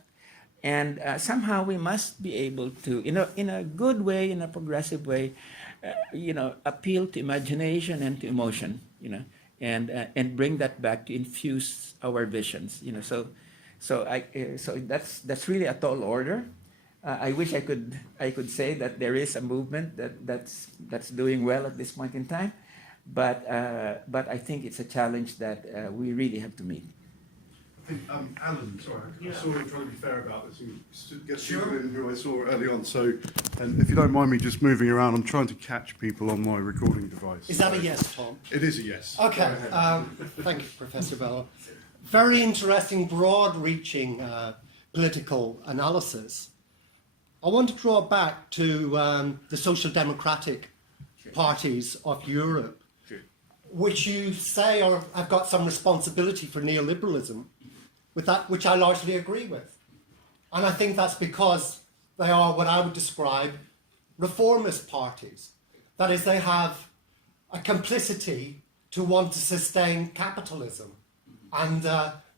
and somehow we must be able to, in a good way, in a progressive way, appeal to imagination and to emotion, and bring that back to infuse our visions, So that's really a tall order. I wish I could say that there is a movement that's doing well at this point in time, but I think it's a challenge that we really have to meet. I think Alan, sorry, I saw him trying to be fair about this and get people in who I saw early on. So, and if you don't mind me just moving around, I'm trying to catch people on my recording device. Is that a yes, Tom? It is a yes. Okay. Thank you, Professor Bello. Very interesting, broad-reaching political analysis. I want to draw back to the social democratic parties of Europe, which you say have got some responsibility for neoliberalism. with that, which I largely agree with. And I think that's because they are what I would describe reformist parties. That is, they have a complicity to want to sustain capitalism. And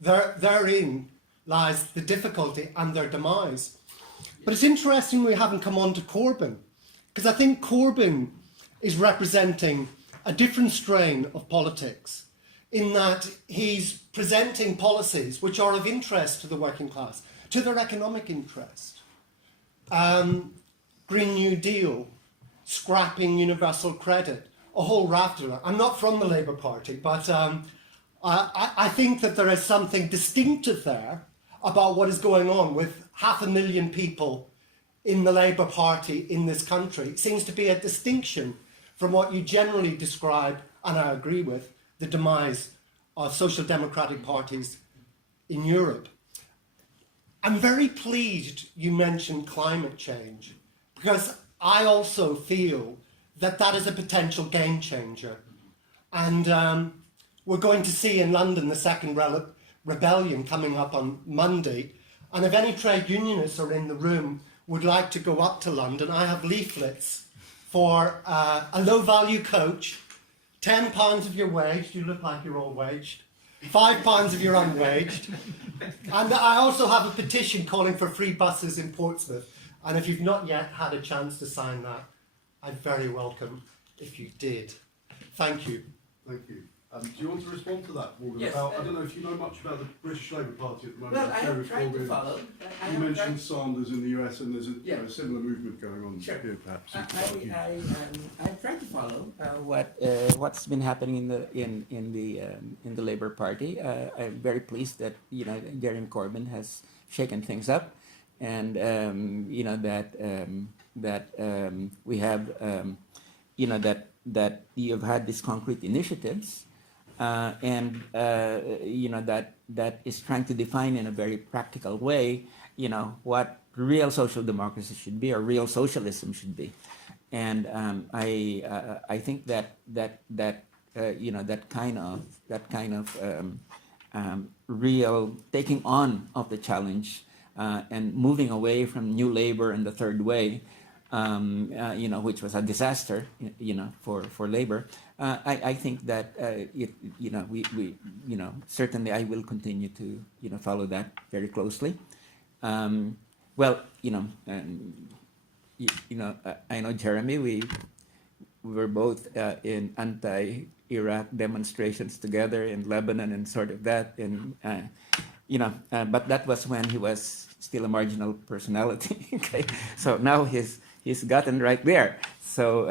therein lies the difficulty and their demise. But it's interesting we haven't come on to Corbyn, because I think Corbyn is representing a different strain of politics in that he's presenting policies which are of interest to the working class, to their economic interest. Green New Deal, scrapping universal credit, a whole raft of it. I'm not from the Labour Party, but I think that there is something distinctive there about what is going on with 500,000 people in the Labour Party in this country. It seems to be a distinction from what you generally describe, and I agree with, the demise of social democratic parties in Europe. I'm very pleased you mentioned climate change, because I also feel that that is a potential game changer. And we're going to see in London the second rebellion coming up on Monday. And if any trade unionists are in the room would like to go up to London, I have leaflets for a low-value coach, £10 of your wage, you look like you're all waged, £5 if you're unwaged. And I also have a petition calling for free buses in Portsmouth. And if you've not yet had a chance to sign that, I'd very welcome if you did. Thank you. Thank you. Do you want to respond to that, Walden? Yes, I don't know if you know much about the British Labour Party at the moment. Well, I Jerry have tried to Corbyn. follow. You mentioned Sanders in the US, and there's a Yeah. similar movement going on Sure. here, perhaps. You could argue. I've tried to follow what's been happening in the Labour Party. I'm very pleased that Jeremy Corbyn has shaken things up, and that we have that you've had these concrete initiatives. That is trying to define in a very practical way, what real social democracy should be or real socialism should be, and I think that kind of real taking on of the challenge and moving away from New Labour and the Third Way, which was a disaster, for Labour. I think that certainly I will continue to follow that very closely. I know Jeremy. We were both in anti-Iraq demonstrations together in Lebanon and sort of that, and but that was when he was still a marginal personality. Okay, so now he's gotten right there. So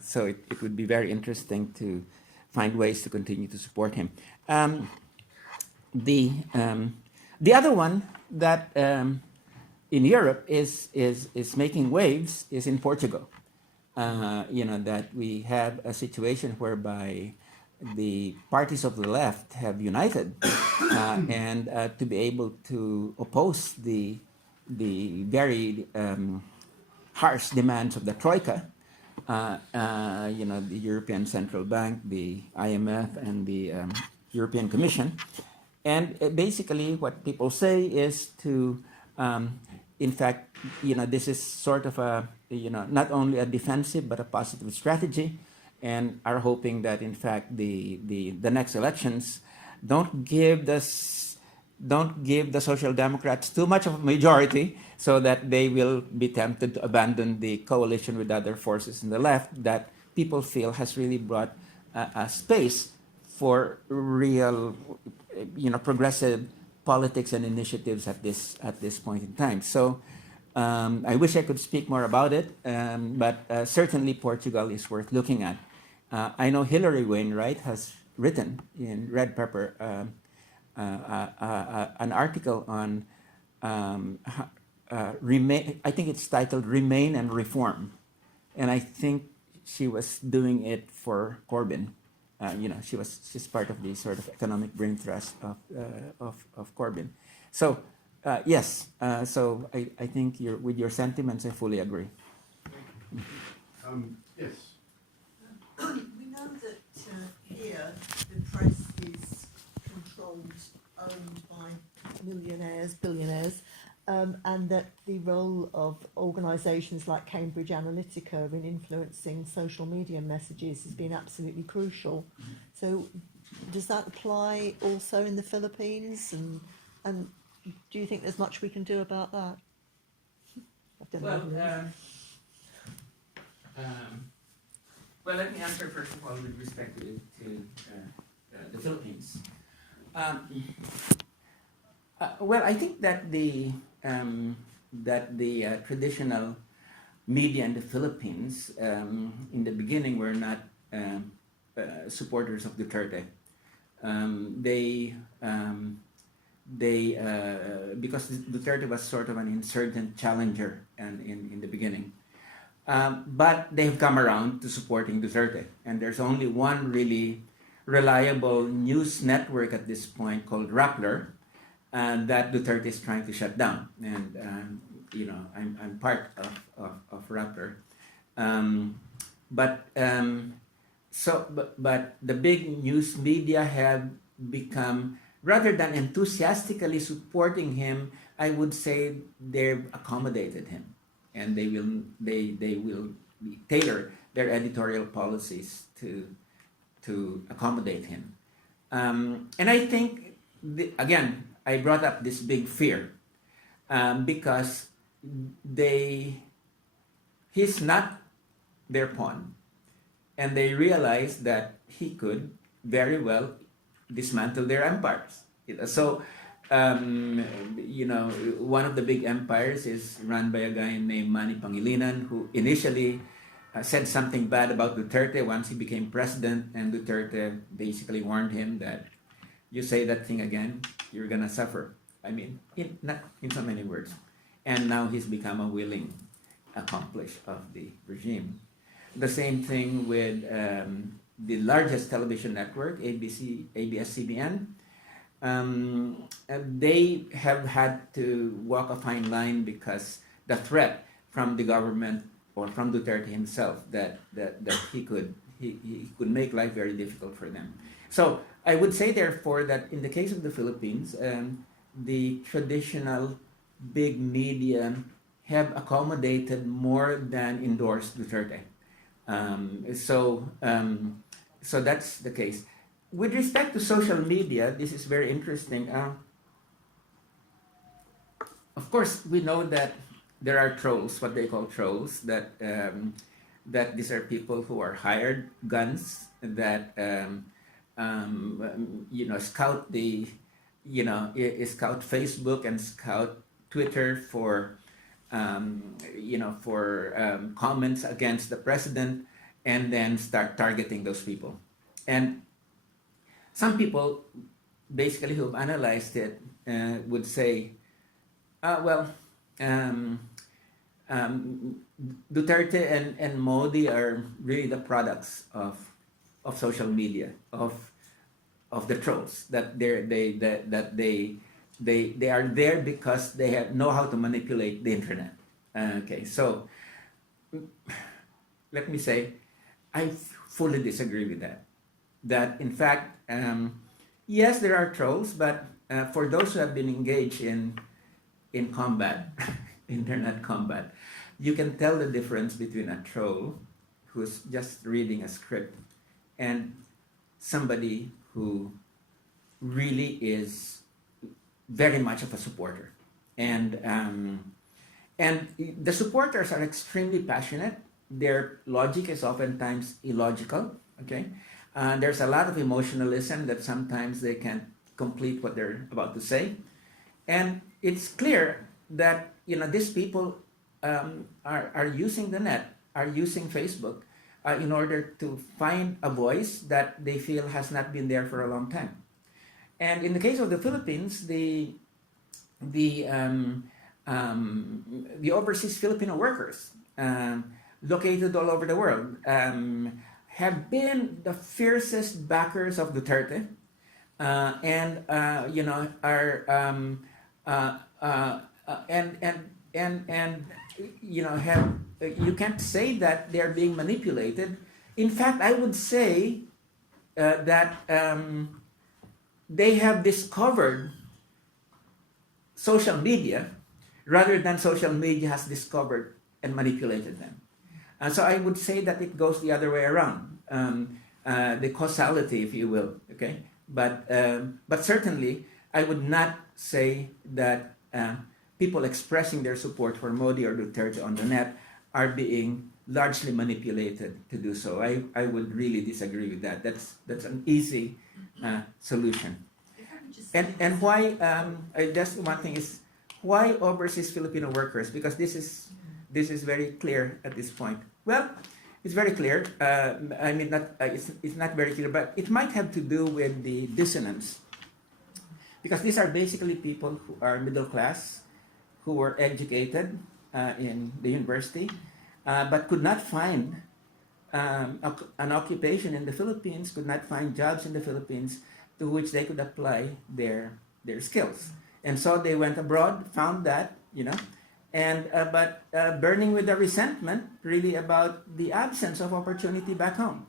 so it would be very interesting to find ways to continue to support him. The other one that in Europe is making waves is in Portugal. That we have a situation whereby the parties of the left have united and to be able to oppose the very harsh demands of the Troika, the European Central Bank, the IMF, and the European Commission. And basically what people say is to, in fact, this is sort of a, not only a defensive but a positive strategy, and are hoping that, in fact, the next elections don't give the Social Democrats too much of a majority, so that they will be tempted to abandon the coalition with other forces in the left that people feel has really brought a space for real, progressive politics and initiatives at this point in time. So I wish I could speak more about it, but certainly Portugal is worth looking at. I know Hilary Wainwright has written in Red Pepper an article on remain. I think it's titled "Remain and Reform," and I think she was doing it for Corbyn. She's part of the sort of economic brain trust of Corbyn. So yes, so I think with your sentiments, I fully agree. Yes. We know that here the press is controlled owned by millionaires, billionaires, and that the role of organisations like Cambridge Analytica in influencing social media messages has been absolutely crucial. So does that apply also in the Philippines? And do you think there's much we can do about that? I don't Well, know. well, let me answer first of all with respect to the Philippines. Well, I think that the traditional media in the Philippines in the beginning were not supporters of Duterte. Because Duterte was sort of an insurgent challenger and in the beginning. But they've come around to supporting Duterte. And there's only one really reliable news network at this point called Rappler that Duterte is trying to shut down. And, I'm part of Rappler. But the big news media have become, rather than enthusiastically supporting him, I would say they've accommodated him. And they will tailor their editorial policies to accommodate him. And I think, again, I brought up this big fear because he's not their pawn. And they realize that he could very well dismantle their empires. So, one of the big empires is run by a guy named Manny Pangilinan, who initially said something bad about Duterte once he became president, and Duterte basically warned him that you say that thing again, you're gonna suffer. I mean, not in so many words. And now he's become a willing accomplice of the regime. The same thing with the largest television network, ABS-CBN. They have had to walk a fine line because the threat from the government or from Duterte himself that he could make life very difficult for them. So I would say therefore that in the case of the Philippines, the traditional big media have accommodated more than endorsed Duterte. So that's the case. With respect to social media, this is very interesting. Of course, we know that there are trolls, what they call trolls, that these are people who are hired guns that scout scout Facebook and scout Twitter for comments against the president, and then start targeting those people. And some people, basically who've analyzed it, would say, Duterte and Modi are really the products of social media, of the trolls, that they are there because they know how to manipulate the internet. Okay, so let me say, I fully disagree with that. That in fact, yes, there are trolls, but for those who have been engaged in combat, internet combat, you can tell the difference between a troll who's just reading a script and somebody who really is very much of a supporter. And the supporters are extremely passionate. Their logic is oftentimes illogical. Okay, there's a lot of emotionalism that sometimes they can't complete what they're about to say, and it's clear that these people are using the net, are using Facebook in order to find a voice that they feel has not been there for a long time. And in the case of the Philippines, the overseas Filipino workers located all over the world have been the fiercest backers of Duterte, and are have you can't say that they are being manipulated. In fact, I would say that they have discovered social media rather than social media has discovered and manipulated them. So I would say that it goes the other way around, the causality, if you will. Okay, but certainly I would not say that people expressing their support for Modi or Duterte on the net are being largely manipulated to do so. I would really disagree with that. That's an easy solution. And why? Just one thing is why overseas Filipino workers? Because this is very clear at this point. Well, it's very clear. I mean, it's not very clear, but it might have to do with the dissonance. Because these are basically people who are middle class, who were educated in the university, but could not find an occupation in the Philippines, could not find jobs in the Philippines to which they could apply their skills. And so they went abroad, found that, and but burning with the resentment really about the absence of opportunity back home.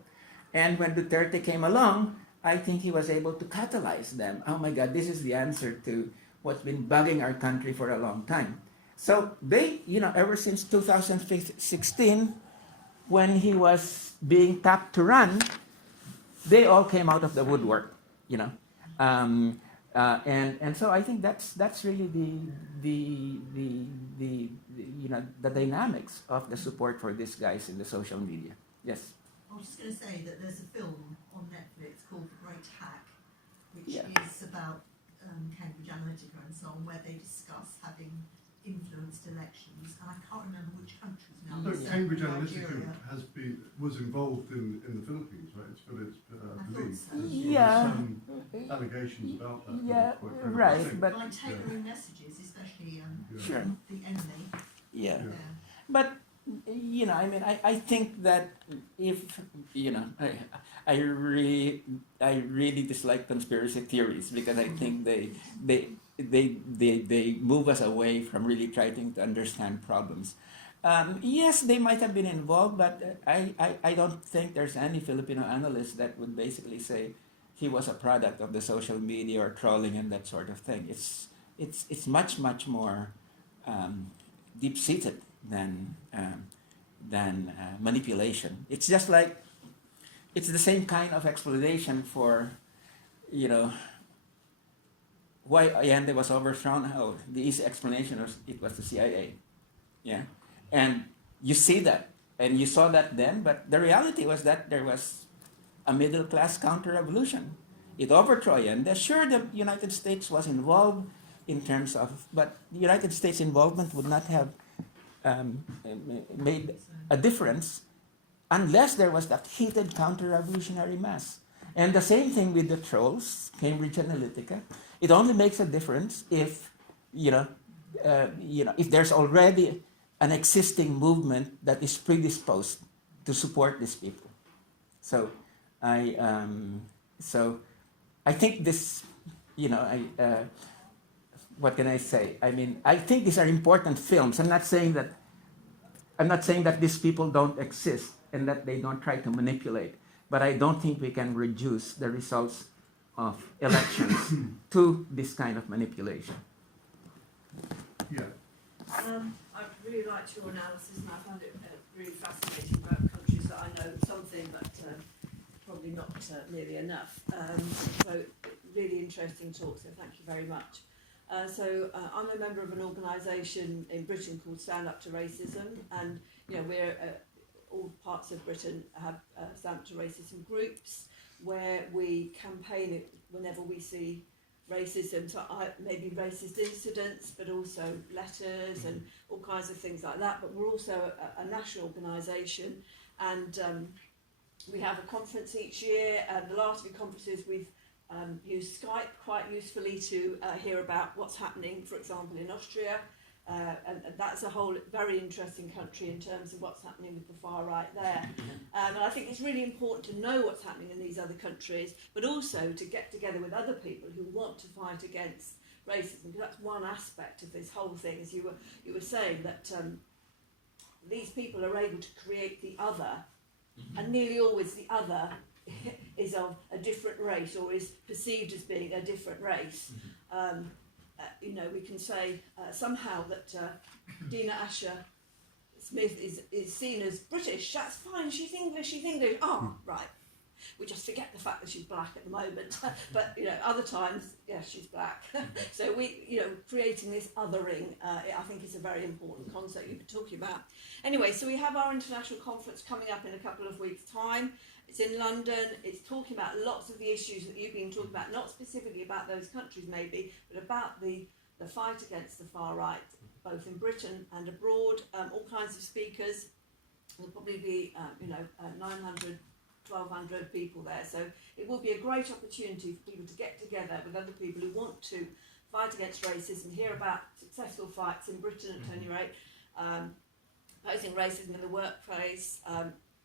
And when Duterte came along, I think he was able to catalyze them. Oh my God, this is the answer to what's been bugging our country for a long time. So they, ever since 2016, when he was being tapped to run, they all came out of the woodwork, and so I think that's really the dynamics of the support for these guys in the social media. Yes. I was just going to say that there's a film on Netflix called The Great Hack, which Yeah. is about Cambridge Analytica and so on, where they discuss having influenced elections, and I can't remember which countries now. No, It's Cambridge Nigeria. Analytica was involved in the Philippines, right? It's got its belief. so. There's Yeah. some allegations about that. that Yeah, are quite credible, I right, think. but By tailoring messages, especially Yeah. sure. the enemy. Yeah. Yeah. But I think that if I really dislike conspiracy theories because I think they move us away from really trying to understand problems. Yes, they might have been involved, but I don't think there's any Filipino analyst that would basically say he was a product of the social media or trolling and that sort of thing. It's much more deep seated than manipulation. It's just like it's the same kind of explanation for why Allende was overthrown. Oh, the easy explanation was it was the CIA. Yeah, and you see that, and you saw that then. But the reality was that there was a middle class counter-revolution. It overthrew Allende. Sure, the United States was involved in terms of, but the United States involvement would not have made a difference unless there was that heated counter-revolutionary mass. And the same thing with the trolls, Cambridge Analytica. It only makes a difference if if there's already an existing movement that is predisposed to support these people. So I think this, what can I say? I mean, I think these are important films. I'm not saying that these people don't exist and that they don't try to manipulate, but I don't think we can reduce the results of elections to this kind of manipulation. Yeah. I've really liked your analysis, and I found it really fascinating about countries that I know something, but probably not nearly enough. So really interesting talk, so thank you very much. I'm a member of an organisation in Britain called Stand Up to Racism, and we're all parts of Britain have Stand Up to Racism groups where we campaign it whenever we see racism, so maybe racist incidents, but also letters and all kinds of things like that. But we're also a national organisation, and we have a conference each year. And the last few conferences we've used Skype quite usefully to hear about what's happening, for example, in Austria. And that's a whole very interesting country in terms of what's happening with the far right there. And I think it's really important to know what's happening in these other countries, but also to get together with other people who want to fight against racism, because that's one aspect of this whole thing, as you were saying, that these people are able to create the other, and nearly always the other is of a different race or is perceived as being a different race. You know, we can say somehow that Dina Asher Smith is seen as British. That's fine. She's English. She's English. Oh, right. We just forget the fact that she's black at the moment. But you know, other times, yes, she's black. So we, you know, creating this othering, I think is a very important concept you've been talking about. Anyway, so we have our international conference coming up in a couple of weeks' time. It's in London. It's talking about lots of the issues that you've been talking about, not specifically about those countries maybe, but about the fight against the far right, both in Britain and abroad. All kinds of speakers. There'll probably be, 900, 1,200 people there. So it will be a great opportunity for people to get together with other people who want to fight against racism, hear about successful fights in Britain at any rate, opposing racism in the workplace,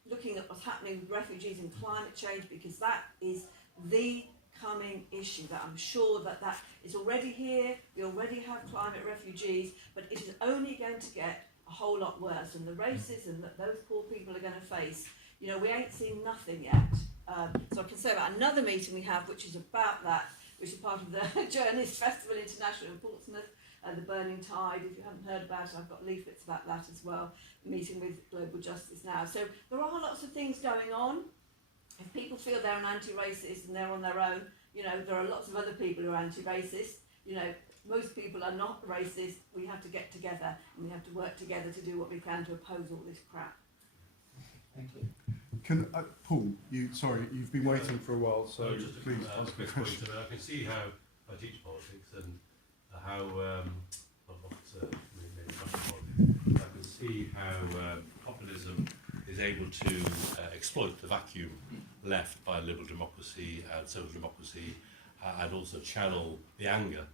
looking at what's happening with refugees and climate change, because that is the coming issue that I'm sure that is already here. We already have climate refugees, but it is only going to get a whole lot worse, and the racism that those poor people are going to face, you know, we ain't seen nothing yet. So I can say about another meeting we have, which is about that, which is part of the Journalist Festival International in Portsmouth, the Burning Tide. If you haven't heard about it, I've got leaflets about that as well, meeting with Global Justice Now. So there are lots of things going on. If people feel they're an anti-racist and they're on their own, you know, there are lots of other people who are anti-racist. You know, most people are not racist. We have to get together and we have to work together to do what we can to oppose all this crap. Thank you. Can Paul? You've been waiting for a while, so just a please quick ask a point. question. I can see how I teach politics and how maybe Russian politics. I can see how populism is able to exploit the vacuum left by liberal democracy and social democracy, and also channel the anger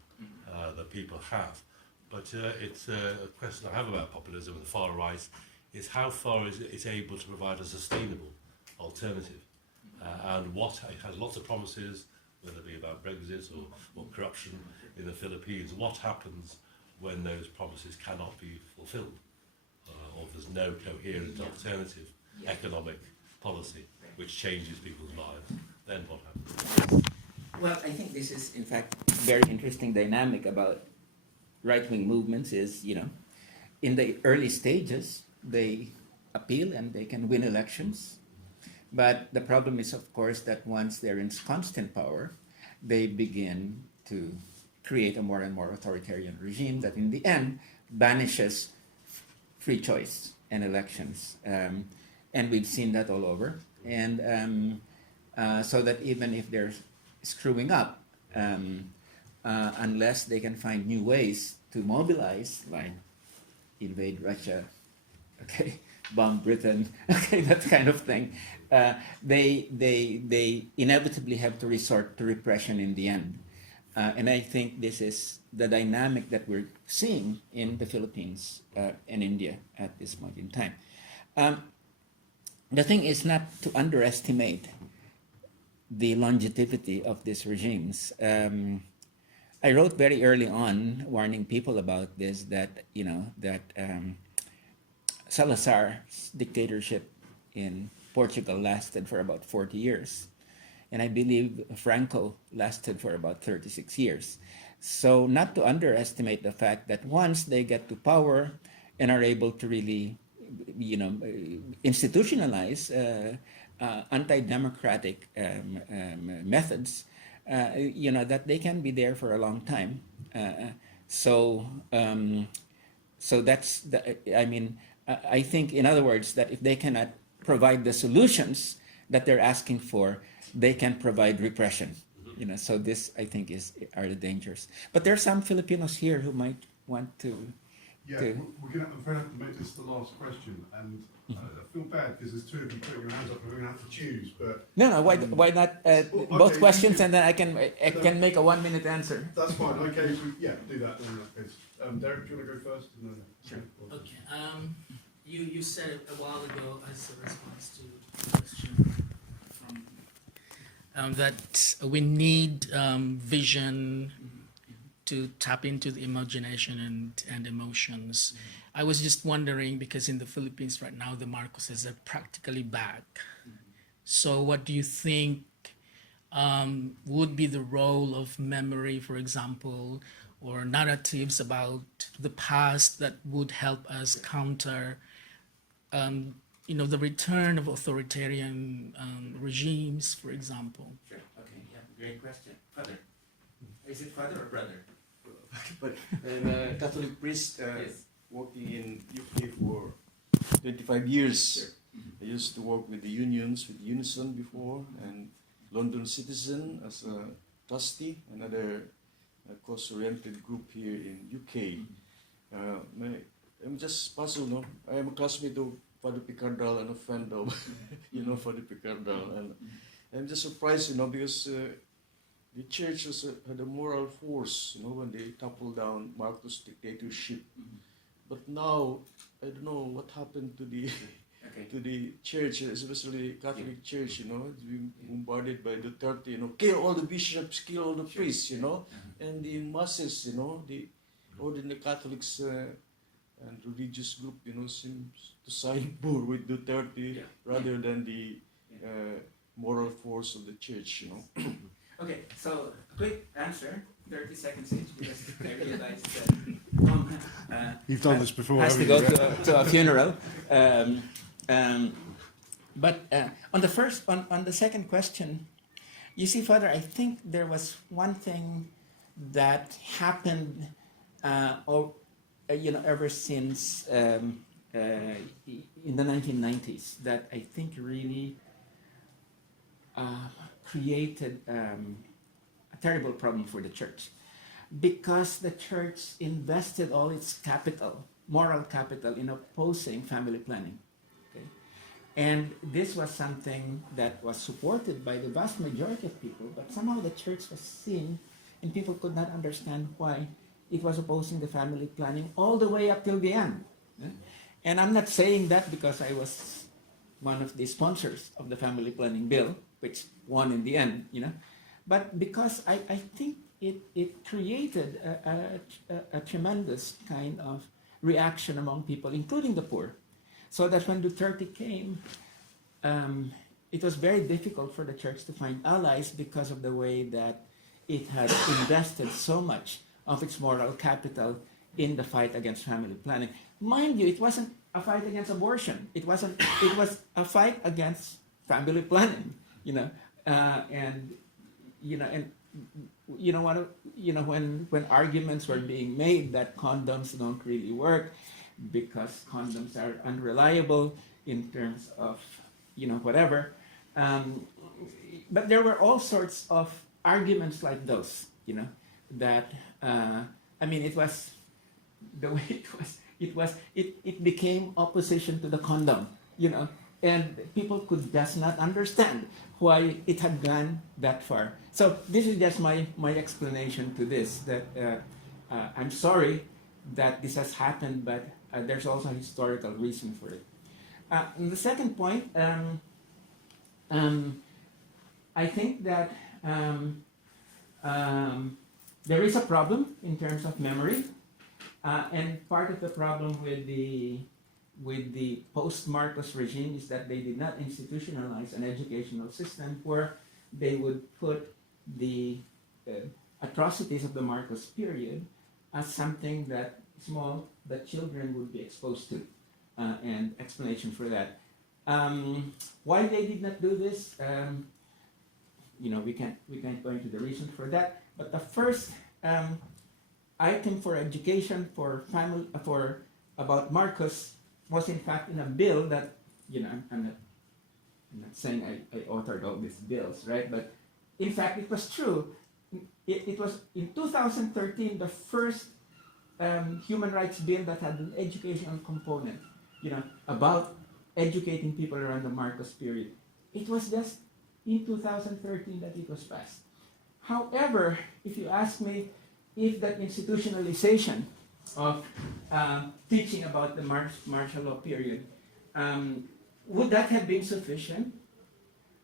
that people have. But it's a question I have about populism and the far right is how far is it able to provide a sustainable alternative, and what it has lots of promises, whether it be about Brexit or corruption in the Philippines. What happens when those promises cannot be fulfilled, or there's no coherent alternative economic policy which changes people's lives? Then what happens? Well, I think this is, in fact, very interesting dynamic about right-wing movements is, you know, in the early stages, they appeal and they can win elections. But the problem is, of course, that once they're in constant power, they begin to create a more and more authoritarian regime that in the end banishes free choice and elections. And we've seen that all over. And so that even if they're screwing up, unless they can find new ways to mobilize, like invade Russia, okay, bomb Britain, okay, that kind of thing, they inevitably have to resort to repression in the end. And I think this is the dynamic that we're seeing in the Philippines and India at this point in time. The thing is not to underestimate the longevity of these regimes. I wrote very early on, warning people about this, that, you know, that Salazar's dictatorship in Portugal lasted for about 40 years. And I believe Franco lasted for about 36 years. So not to underestimate the fact that once they get to power and are able to really, you know, institutionalize anti-democratic methods, you know, that they can be there for a long time. So that's, I think, in other words, that if they cannot provide the solutions that they're asking for, they can provide repression. You know, so this, I think, are the dangers. But there are some Filipinos here who might want to. Yeah, I'm going to have to make this the last question, and I feel bad because there's two of you putting your hands up, and we're going to have to choose. But No, why not both questions, and then I can make a 1 minute answer. that's fine. Okay, do that in that case. Derek, do you want to go first? And then, Sure. Okay. You said a while ago as a response to the question from that we need vision to tap into the imagination and emotions. I was just wondering, because in the Philippines right now, the Marcoses are practically back. So what do you think would be the role of memory, for example, or narratives about the past that would help us counter, the return of authoritarian regimes, for example. Sure. Okay. Yeah. Great question. Father. Is it father or brother? But I'm a Catholic priest Yes. working in UK for 25 years. Sure. I used to work with the unions, with Unison before, and London Citizen as a trustee, another cost-oriented group here in UK. I'm just puzzled, no? I am a classmate of Father Picardal and a friend of, Father Picardal. And I'm just surprised, because the church had a moral force, when they toppled down Marcos' dictatorship. But now, I don't know what happened to the Okay. to the church, especially Catholic Church, it's been bombarded by Duterte, kill all the bishops, kill all the priests, and the masses, the ordinary Catholics and religious group, seems to side more with Duterte rather than the moral force of the church, Okay, so quick answer, 30 seconds each, because I realized that Tom You've done this before, has to haven't go you? to a funeral. But on the second question, you see, Father, I think there was one thing that happened, ever since in the 1990s that I think really created a terrible problem for the church, because the church invested all its capital, moral capital, in opposing family planning. Okay? And this was something that was supported by the vast majority of people, but somehow the church was seen, and people could not understand why it was opposing the family planning all the way up till the end. Yeah? And I'm not saying that because I was one of the sponsors of the family planning bill, which won in the end, but because I think it created a tremendous kind of reaction among people, including the poor, so that when Duterte came, it was very difficult for the church to find allies because of the way that it had invested so much of its moral capital in the fight against family planning. Mind you, it wasn't a fight against abortion. It was a fight against family planning, when arguments were being made that condoms don't really work because condoms are unreliable in terms of, whatever. But there were all sorts of arguments like those, that, it was the way it became opposition to the condom, and people could just not understand why it had gone that far. So this is just my explanation to this, that I'm sorry that this has happened, but there's also a historical reason for it. And the second point, I think that there is a problem in terms of memory, and part of the problem with the post-Marcos regime is that they did not institutionalize an educational system where they would put the atrocities of the Marcos period as something that children would be exposed to, and explanation for that. Why they did not do this, we can't go into the reason for that. But the first item for education for about Marcos was in fact in a bill that, I'm not saying I authored all these bills, right? But in fact, it was true. It was in 2013 the first human rights bill that had an educational component, about educating people around the Marcos period. It was just in 2013 that it was passed. However, if you ask me if that institutionalization of teaching about the martial law period, would that have been sufficient?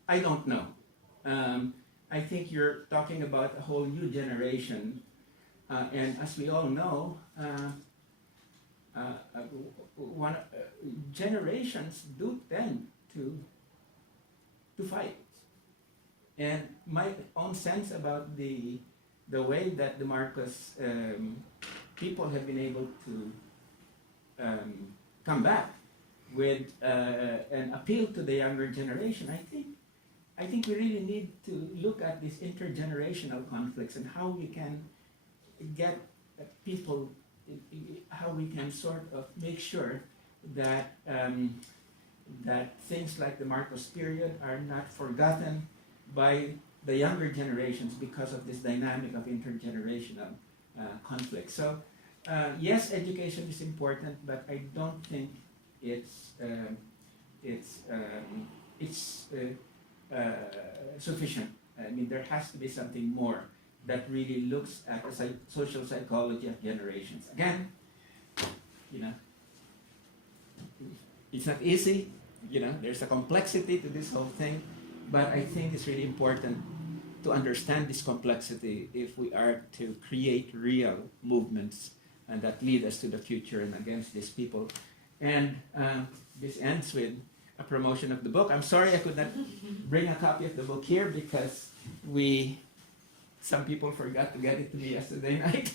I don't know. I think you're talking about a whole new generation, and as we all know, generations do tend to fight, and my own sense about the way that the Marcos people have been able to come back with an appeal to the younger generation. I think we really need to look at these intergenerational conflicts and how we can get people, how we can sort of make sure that that things like the Marcos period are not forgotten by the younger generations because of this dynamic of intergenerational conflict. So yes, education is important, but I don't think it's sufficient. I mean, there has to be something more that really looks at the social psychology of generations. Again, you know, it's not easy. You know, there's a complexity to this whole thing, but I think it's really important to understand this complexity if we are to create real movements and that lead us to the future and against these people. And this ends with a promotion of the book. I'm sorry I could not bring a copy of the book here because some people forgot to get it to me yesterday night.